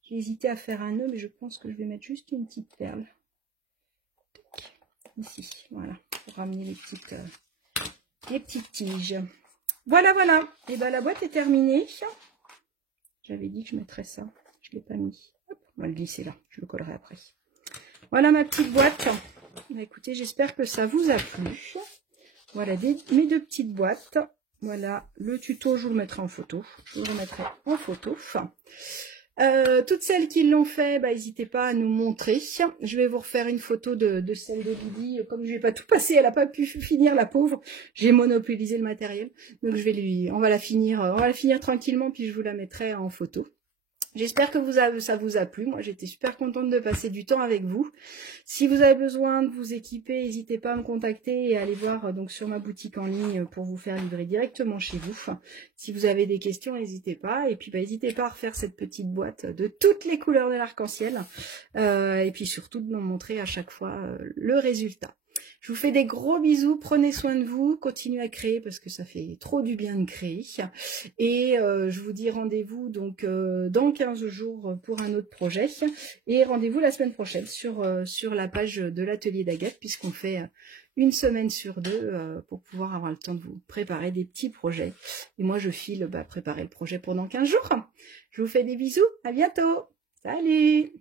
j'ai hésité à faire un nœud, mais je pense que je vais mettre juste une petite perle. Ici, voilà. Pour ramener les petites tiges. Voilà, voilà. Et ben la boîte est terminée. J'avais dit que je mettrais ça. Je ne l'ai pas mis. Hop, on va le glisser là. Je le collerai après. Voilà ma petite boîte. Bah, écoutez, j'espère que ça vous a plu. Voilà mes 2 petites boîtes. Voilà le tuto, je vous le mettrai en photo. Je vous le remettrai en photo. Toutes celles qui l'ont fait, bah, n'hésitez pas à nous montrer. Je vais vous refaire une photo de celle de Lydie. Comme je n'ai pas tout passé, elle n'a pas pu finir, la pauvre. J'ai monopolisé le matériel. Donc on va la finir tranquillement, puis je vous la mettrai en photo. J'espère que ça vous a plu. Moi, j'étais super contente de passer du temps avec vous. Si vous avez besoin de vous équiper, n'hésitez pas à me contacter et à aller voir donc sur ma boutique en ligne pour vous faire livrer directement chez vous. Si vous avez des questions, n'hésitez pas. Et puis, bah, n'hésitez pas à refaire cette petite boîte de toutes les couleurs de l'arc-en-ciel. Et puis, surtout, de nous montrer à chaque fois le résultat. Je vous fais des gros bisous, prenez soin de vous, continuez à créer parce que ça fait trop du bien de créer. Et je vous dis rendez-vous donc dans 15 jours pour un autre projet. Et rendez-vous la semaine prochaine sur la page de l'atelier d'Agathe puisqu'on fait une semaine sur 2 pour pouvoir avoir le temps de vous préparer des petits projets. Et moi je file préparer le projet pendant 15 jours. Je vous fais des bisous, à bientôt. Salut!